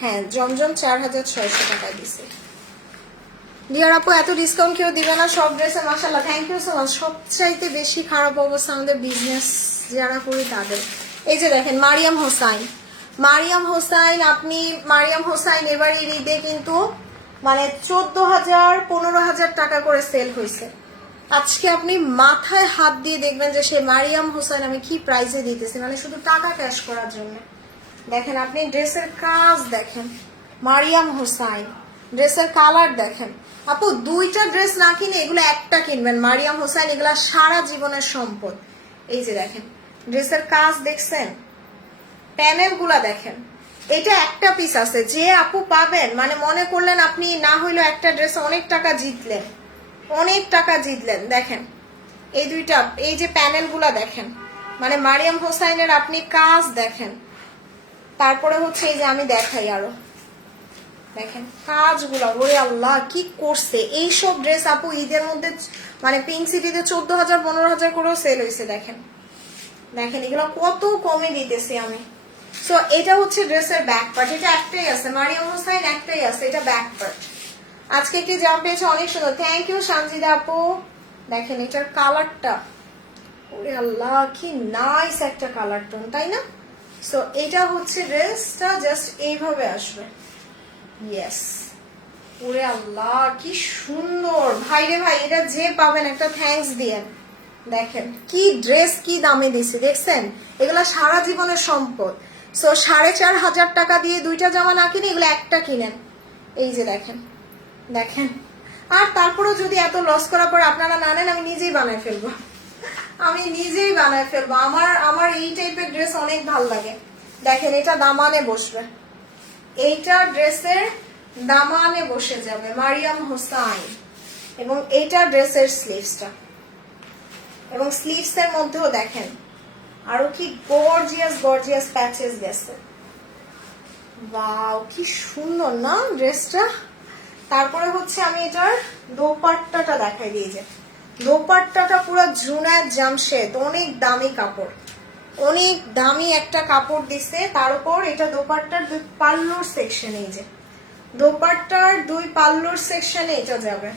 হ্যাঁ, জমজম 4,600 টাকায় দিছে। ডিয়ার আপু এত ডিসকাউন্ট কেউ দিবে না সব ড্রেসে, মাশাআল্লাহ, থ্যাংক ইউ সো মাচ। সবচাইতে বেশি খারাপ অবস্থা আমাদের বিজনেস যারা করি তাদের। এই যে দেখেন মারিয়াম হোসাইন, মারিয়াম হোসাইন, আপনি মারিয়াম হোসাইন এবার এই ঈদে কিন্তু মানে 14,000 15,000 টাকা করে সেল হয়েছে। আজকে আপনি মাথায় হাত দিয়ে দেখবেন যে সে মারিয়াম হোসাইন আমি কি প্রাইসে দিতেছি, মানে শুধু টাকা ক্যাশ করার জন্য। দেখেন আপনি ড্রেসের কাজ দেখেন, মারিয়াম হোসাইন, ড্রেসের কালার দেখেন। আপু দুইটা ড্রেস না কিনে এগুলো একটা কিনবেন, মারিয়াম হোসাইন, এগুলা সারা জীবনের সম্পদ। এই যে দেখেন ড্রেসের কাজ দেখছেন, প্যানেল গুলা দেখেন। এটা একটা পিস আছে, যে আপু পাবেন মানে মনে করলেন আপনি না হইলো একটা ড্রেসে অনেক টাকা জিতলেন, অনেক টাকা জিতলেন। দেখেন এই দুইটা, এই যে প্যানেল গুলা দেখেন, মানে মারিয়াম হোসাইনের আপনি কাজ দেখেন। তারপরে হচ্ছে এই যে আমি দেখাই আরো, দেখেন কাজগুলা, ওরে আল্লাহ কি করছে। এইসব ড্রেস আপু ঈদের মধ্যে মানে পিঙ্ক সিটিতে 14,000 15,000 করেও সেল হয়েছে। দেখেন দেখেন এগুলো কত কমে দিতেছি আমি। সো এটা হচ্ছে ড্রেসের ব্যাক পার্ট, এটা একটাই আছে, মারিয়াম হোসাইন একটাই আছে, এটা ব্যাক পার্ট। আজকে কি জামা পেয়েছে অনেক সুন্দর, থ্যাংক ইউ সানজিদা আপু। দেখেন এটার কালারটা, ওরে আল্লাহ কি নাইস একটা কালার টোন, তাই না? সো এটা হচ্ছে ড্রেসটা, জাস্ট এইভাবে আসবে। ইয়েস, ওরে আল্লাহ কি সুন্দর ভাইরে ভাই, এটা যে পাবেন একটা থ্যাঙ্কস দিয়েন। দেখেন কি ড্রেস, কি দামে দিছে দেখছেন, এগুলা সারা জীবনের সম্পদ। সো 4,500 টাকা দিয়ে দুইটা জামা না কিনে এগুলো একটা কিনেন। এই যে দেখেন দেখেন, আর তারপরেও যদি এত লস করার পর আপনারা না নেন আমি নিজেই বানাই ফেলবো, আমি নিজেই বানায় ফেলবো। আমার আমার এই টাইপের ড্রেস অনেক ভালো লাগে। দেখেন এটা দামানে বসবে, এইটা ড্রেসের দামানে বসে যাবে, মারিয়াম হোসাইন। এবং এইটা ড্রেসের স্লিভসটা, এবং স্লিভস এর মধ্যেও দেখেন আরো কি গর্জিয়াস গর্জিয়াস প্যাচেস গেছে। ওয়াও কি সুন্দর না ড্রেসটা। তারপরে হচ্ছে আমি এটার দোপাট্টাটা দেখাই দিই। যে দোপাট্টাটা পুরো জুনায়েদ জামশেদ, অনেক দামি কাপড়, অনেক দামি একটা কাপড় দিছে। তার উপর এটা দোপাট্টার দুই পাল্লুর সেকশনে, এই যে দোপাট্টার দুই পাল্লুর সেকশনে এটা যাবে।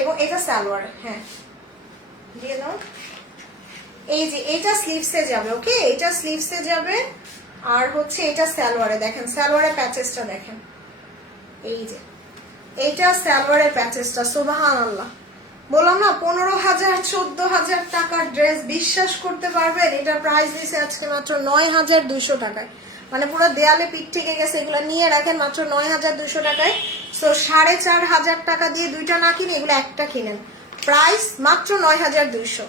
এবং এটা সালোয়ার, হ্যাঁ দিয়ে দাও। এই যে এটা স্লিভসে যাবে, ওকে এটা স্লিভসে যাবে। আর হচ্ছে এটা সালোয়ারে, দেখেন সালোয়ারের প্যাচেসটা দেখেন, এই যে এইটা সালোয়ারের প্যাচেসটা। সুবহানাল্লাহ, বললাম না 15,000 14,000 টাকার ড্রেস, বিশ্বাস করতে পারবেন এটা প্রাইস দিছে আজকে মাত্র 9,200 টাকায়। মানে পুরো দেয়ালে পিঠ থেকে গেছে। এগুলো নিয়ে রাখেন মাত্র 9,200 টাকায়। সো 4,500 টাকা দিয়ে দুইটা না কিনে এগুলো একটা কিনেন, প্রাইস মাত্র 9,200,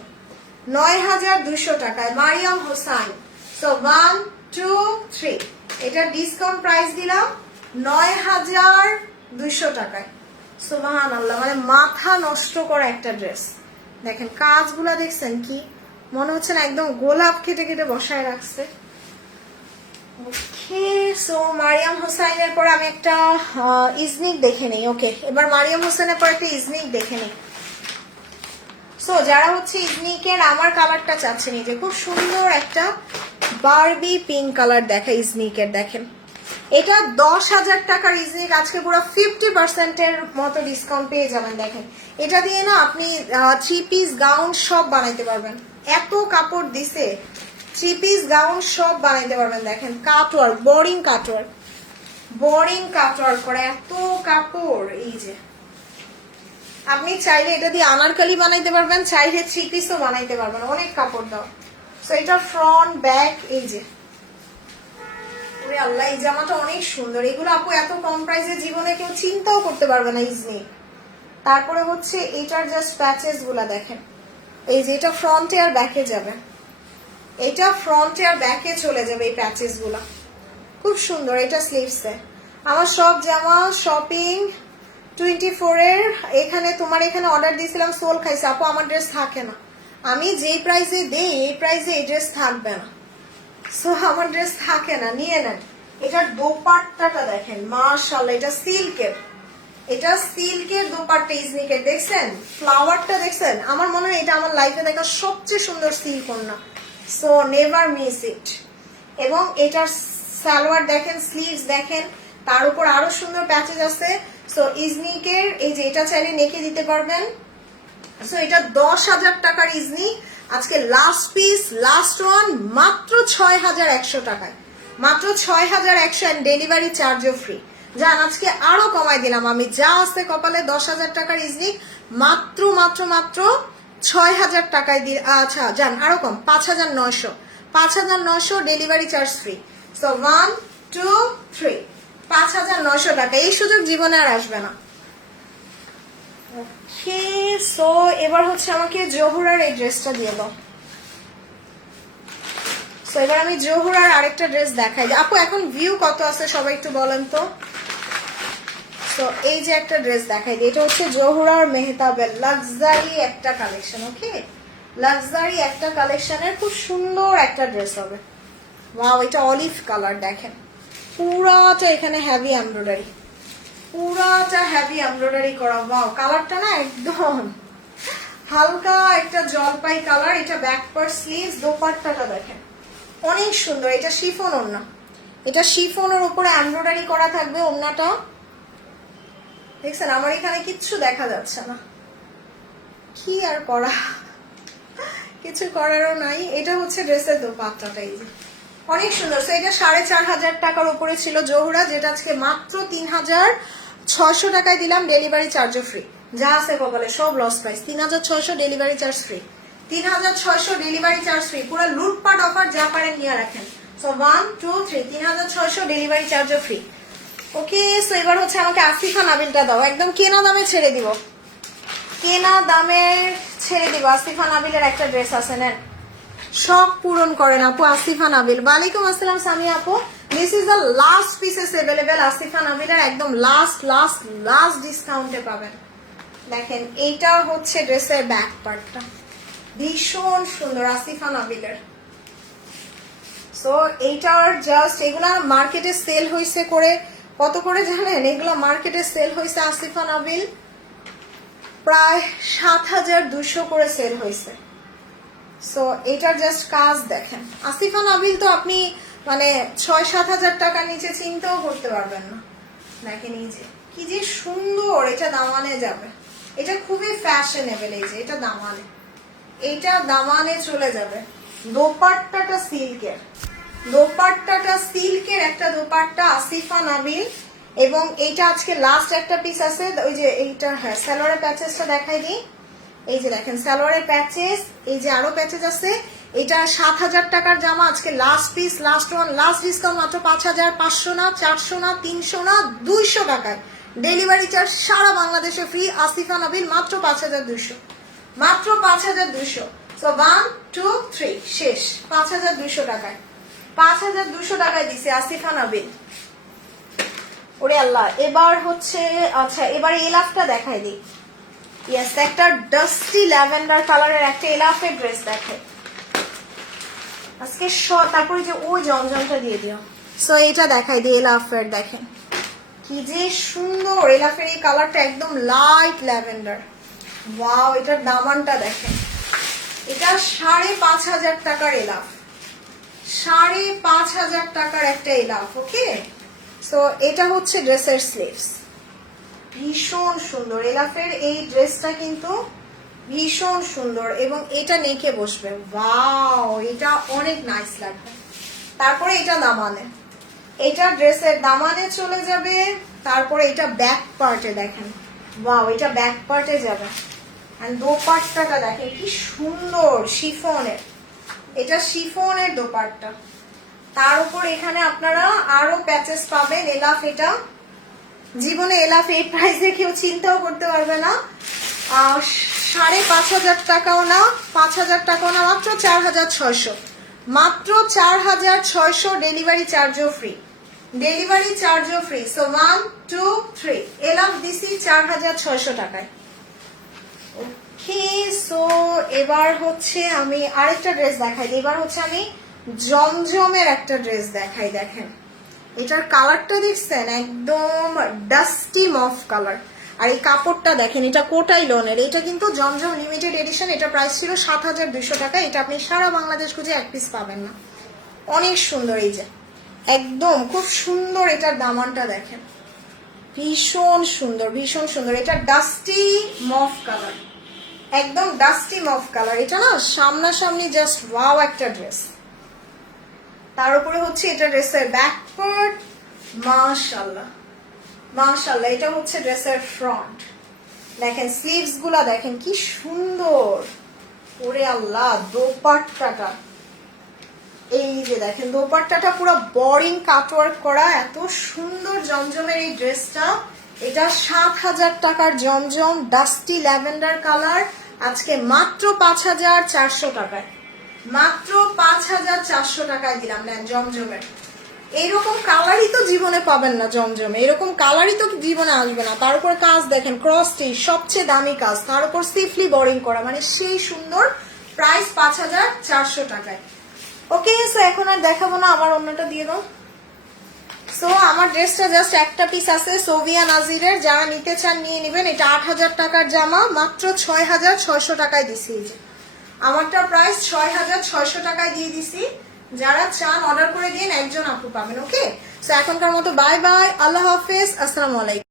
9,200 টাকায় মারিয়াম হোসাইন। সো 1 2 3 এটা ডিসকাউন্ট প্রাইস দিলাম 9,200 টাকায়। সুবহানাল্লাহ, মানে মাথা নষ্ট করা একটা ড্রেস। দেখেন কাজগুলা দেখছেন, কি মনে হচ্ছে না একদম গোলাপ কেটে কেটে বসায় রাখছে। ওকে, সো মারিয়াম হোসাইনের পর আমি একটা ইজনিক দেখে নেই। ওকে, এবার মারিয়াম হোসেনের পর একটা ইজনিক দেখে নেই। সো যারা হচ্ছে ইজনিকের আমার কালারটা চাচ্ছেন, এই যে খুব সুন্দর একটা বারবি পিঙ্ক কালার দেখা ইজনিকের, দেখেন এটা 10,000 টাকার ইজনিক আজকে পুরো 50% এর মতো ডিসকাউন্ট পেয়ে যাবেন। দেখেন এটা দিয়ে না আপনি 3 পিস গাউন সব বানাইতে পারবেন, এত কাপড় দিছে। 3 পিস গাউন সব বানাইতে পারবেন। দেখেন cutwork, boring cutwork, boring cutwork করা এত কাপড়। এই যে আপনি চাইলে এটা দিয়ে আনারকলি বানাইতে পারবেন, চাইলে 3 পিসও বানাইতে পারবেন, অনেক কাপড় দাও। সো এটা ফ্রন্ট ব্যাক, এই যে আল্লাহ এই জামাটা অনেক সুন্দর। এগুলো আপু এত কম প্রাইসে জীবনে কেউ চিন্তাও করতে পারবে না ইজনি। তারপরে হচ্ছে এটার জাস্ট প্যাচেস গুলা দেখেন, এই যে এটা ফ্রন্টে আর ব্যাকে যাবে, এটা ফ্রন্টে আর ব্যাকে চলে যাবে এই প্যাচেস গুলা, খুব সুন্দর। এটা স্লিভসে। আমার সব জামা শপিং 24 এর এখানে তোমার এখানে অর্ডার দিয়েছিলাম, সোল খাইছে আপু, আমার ড্রেস থাকে না। আমি যেই প্রাইসে দেই এই প্রাইসে এই ড্রেস থাকবে না। সো আমার ড্রেস থাকে না, নিয়ে নেন। এটার দোপাট্টাটা দেখেন মাশাআল্লাহ, এটা সিল্কের, এটা সিল্কের দোপাট্টা ইজনিকের। দেখছেন ফ্লাওয়ারটা, দেখছেন? আমার মনে হয় এটা আমার লাইফে দেখা সবচেয়ে সুন্দর সিল্ক ওড়না। So never miss it. এবং এটার সালোয়ার দেখেন, স্লিভস দেখেন, তার উপর আরো সুন্দর প্যাচেজ আছে। সো ইজনিকের এই যে এটা চাইলে নেকে দিতে পারবেন। সো এটা 10,000 টাকার ইজনি আজকে লাস্ট পিস, লাস্ট ওয়ান, মাত্র 6,100 টাকায়, মাত্র 6,100 এন্ড ডেলিভারি চার্জও ফ্রি। যান আজকে আরো কমাই দিলাম আমি, যা আছে কপালে 10,000 টাকার ইজনি মাত্র মাত্র মাত্র 6,000 টাকায় দিয়ে। আচ্ছা যান আরো কম, 5,900, 5,900 ডেলিভারি চার্জ ফ্রি। সো 1 2 3 5,900 টাকা। এই সুযোগ জীবনে আর আসবে না। ওকে, সো এবার হচ্ছে আমাকে জহুরার এই ড্রেসটা দিয়ে দাও। সো এবার আমি জহুরার আরেকটা ড্রেস দেখাই। আপু এখন ভিউ কত আছে সবাই একটু বলেন তো। সো এই যে একটা ড্রেস দেখাই দিই, এটা হচ্ছে জহুরার মেহতাবের লাক্সারি একটা কালেকশন। ওকে, লাক্সারি একটা কালেকশনের খুব সুন্দর একটা ড্রেস হবে। ওয়াও, এটা অলিভ কালার, দেখেন পুরাটা এখানে হেভি এমব্রয়ডারি, পুরাটা হেভি এমব্রয়ডারি করা। ওয়াও, কালারটা না একদম হালকা একটা জলপাই কালার। এটা ব্যাক পার্ট, স্লিভস, দোপাট্টাটা দেখেন অনেক সুন্দর। এটা শিফন ওড়না, এটা শিফনের উপরে এমব্রয়ডারি করা থাকবে ওড়নাটা। দেখছেন আমার এখানে কিচ্ছু দেখা যাচ্ছে না, কি আর করা, কিছু করারও নাই। এটা হচ্ছে ড্রেসের দোপাট্টাটা, এই যে অনেক সুন্দর। সো এটা 4,500 টাকার উপরে ছিল জহুরা, যেটা আজকে মাত্র 3,600 টাকায় দিলাম, ডেলিভারি চার্জও ফ্রি। যা আছে কপালে সব loss price. 3,600 delivery charge free, 3,600 delivery charge free. পুরো লুটপাট অফার, যা পারেন নিয়ে রাখেন। সো 1 2 3 3,600 ডেলিভারি চার্জও ফ্রি। ওকে, সো এবার হচ্ছে আমাকে আসিফা নাবিলটা দাও, একদম কেনা দামে ছেড়ে দিব, কেনা দামের ছেড়ে দিব। আসিফা নাবিলের একটা ড্রেস আছে, নেন, শখ পূরণ করেন আপু। আসিফা নাবিল, ওয়ালাইকুম আসসালাম সামি আপু। This is the last pieces available Asifa নাবিলের, একদম লাস্ট লাস্ট লাস্ট ডিসকাউন্টে পাবেন। দেখেন এইটা হচ্ছে ড্রেসের ব্যাক পার্টটা, ভীষণ সুন্দর আসিফা নাবিলের। সো এইটার জাস্ট এগুলা মার্কেটে সেল হয়েছে করে কত করে জানেন? এগুলো মার্কেটে সেল হয়েছে আসিফা নাবিল প্রায় 7,200 করে সেল হয়েছে। সো এটার জাস্ট কাজ দেখেন। আসিফা নাবিল তো আপনি মানে 6-7 হাজার টাকার নিচে চিন্তাও করতে পারবেন না। দেখেন এই যে কি যে সুন্দর, এটা দামানে যাবে, এটা খুবই ফ্যাশনেবল। এই যে এটা দামানে, এটা দামানে চলে যাবে। দোপাট্টাটা সিল্কের, দোপাট্টাটা সিল্কের একটা দোপাট্টা আসিফা নাবিল। এবং এইটা আজকে লাস্ট একটা পিস আছে। ওই যে এইটা, হ্যাঁ, সালোয়ারের প্যাচেসটা দেখাই দিই। এই যে দেখেন সালোয়ারের প্যাচেস, এই যে আরো প্যাচেস আছে। এটা 7,000 টাকার জামা, আজকে last piece, last one, last discount মাত্র 5,500 না, 400 না, 300 না, 200 টাকায়। ডেলিভারি চার্জ সারা বাংলাদেশে ফ্রি। আসিফা নাবিল মাত্র 5,200, মাত্র 5,200। সো 1 2 3 শেষ, 5,200 টাকায়, 5,200 টাকায় দিছে আসিফা নাবিল। ওরে আল্লাহ, এবার হচ্ছে আচ্ছা এবার এলাফটা দেখাই দিই। ইয়েস, একটা ডাস্টি ল্যাভেন্ডার কালারের একটা এলাফের ড্রেস দেখে আজকে। তারপরে যে ওই জমজমটা দিয়ে দিও। সো এটা দেখাই দিই এলাফের, দেখেন কি যে সুন্দর এলাফের এই কালারটা, একদম লাইট ল্যাভেন্ডার। ওয়াও, এটার দামানটা দেখেন, এটা 5,500 টাকার এলাফ, 5,500 টাকার একটা এলাফ। ওকে, সো এটা হচ্ছে ড্রেসের স্লিভস, ভীষণ সুন্দর এলাফের এই ড্রেসটা কিন্তু ভীষণ সুন্দর। এবং এটা নেকে বসবে, ওয়াও, এটা অনেক নাইস লাগবে। তারপরে এটা দামানে, এটা ড্রেসের দামানে চলে যাবে। তারপরে এটা ব্যাক পার্টে দেখেন, ওয়াও, এটা ব্যাক পার্টে যাবে। এন্ড দোপাট্টাটা দেখেন কি সুন্দর, শিফনের, এটা শিফনের দোপাট্টা। তার উপর এখানে আপনারা আরো প্যাচেস পাবেন। এলাফ, এটা জীবনে এলাফ এই প্রাইসে কেউ চিন্তাও করতে পারবে না। 5,500 টাকাও না, 5,000 টাকাও না, মাত্র 4,600, মাত্র 4,600। ডেলিভারি চার্জও ফ্রি, ডেলিভারি চার্জও ফ্রি। সো 1 2 3 এলাফ দিছি 4,600 টাকায়। ওকে, সো এবার হচ্ছে আমি আরেকটা ড্রেস দেখাই। এবার হচ্ছে আমি জমজমের একটা ড্রেস দেখাই। দেখেন এটার কালারটা দেখছেন, একদম ডাস্টি মফ কালার। আর এই কাপড়টা দেখেন, এটা কোটাই লোনের। এটা কিন্তু জমজম লিমিটেড এডিশন, এটা প্রাইস ছিল 7,200 টাকা। এটা আপনি সারা বাংলাদেশ খুঁজে এক পিস পাবেন না। অনেক সুন্দর, এই যে একদম খুব সুন্দর। এটার দামানটা দেখেন, ভীষণ সুন্দর, ভীষণ সুন্দর। এটা ডাস্টি মফ কালার, একদম ডাস্টি মফ কালার। এটা না সামনাসামনি জাস্ট ওয়াও একটা ড্রেস। তার উপরে হচ্ছে এটা ড্রেসের ব্যাক পার্ট, মাশাআল্লাহ মাশাআল্লাহ। এটা হচ্ছে ড্রেসের ফ্রন্ট, দেখেন স্লিভস গুলা দেখেন কি সুন্দর। ওরে আল্লাহ, দোপাট্টাটা এই যে দেখেন, দোপাট্টাটা পুরো বোরিং কাটওয়ার্ক করা, এত সুন্দর জমজমের এই ড্রেসটা। এটা 7,000 টাকার জমজম ডাস্টি ল্যাভেন্ডার কালার, আজকে মাত্র 5,400 টাকায়, মাত্র 5,400 টাকায় দিলাম। নেন জমজমের, এইরকম কালারই তো জীবনে পাবেন না জমজমে, এরকম কালারই তো জীবনে আসবে না। তার উপরে কাজ দেখেন, ক্রস স্টিচ, সবচেয়ে দামি কাজ, তার উপর সিফলি বোরিং করা, মানে সেই সুন্দর। প্রাইস 5,400 টাকায়। ওকে, সো এখন আর দেখাবো না, আমার অন্যটা দিয়ে দাও। সো আমার ড্রেসটা জাস্ট একটা পিস আছে সোভিয়া নাজিরের, যারা নিতে চান নিয়ে নেবেন। এটা 8,000 টাকার জামা, মাত্র 6,600 টাকায় দিছি। এই যে আমারটা প্রাইস 6,600 টাকায় দিয়ে দিছি। যারা চান অর্ডার করে দিন, একজন আপু পাবেন। ওকে, সো এখনকার মতো বাই বাই, আল্লাহ হাফেজ, আসসালামু আলাইকুম।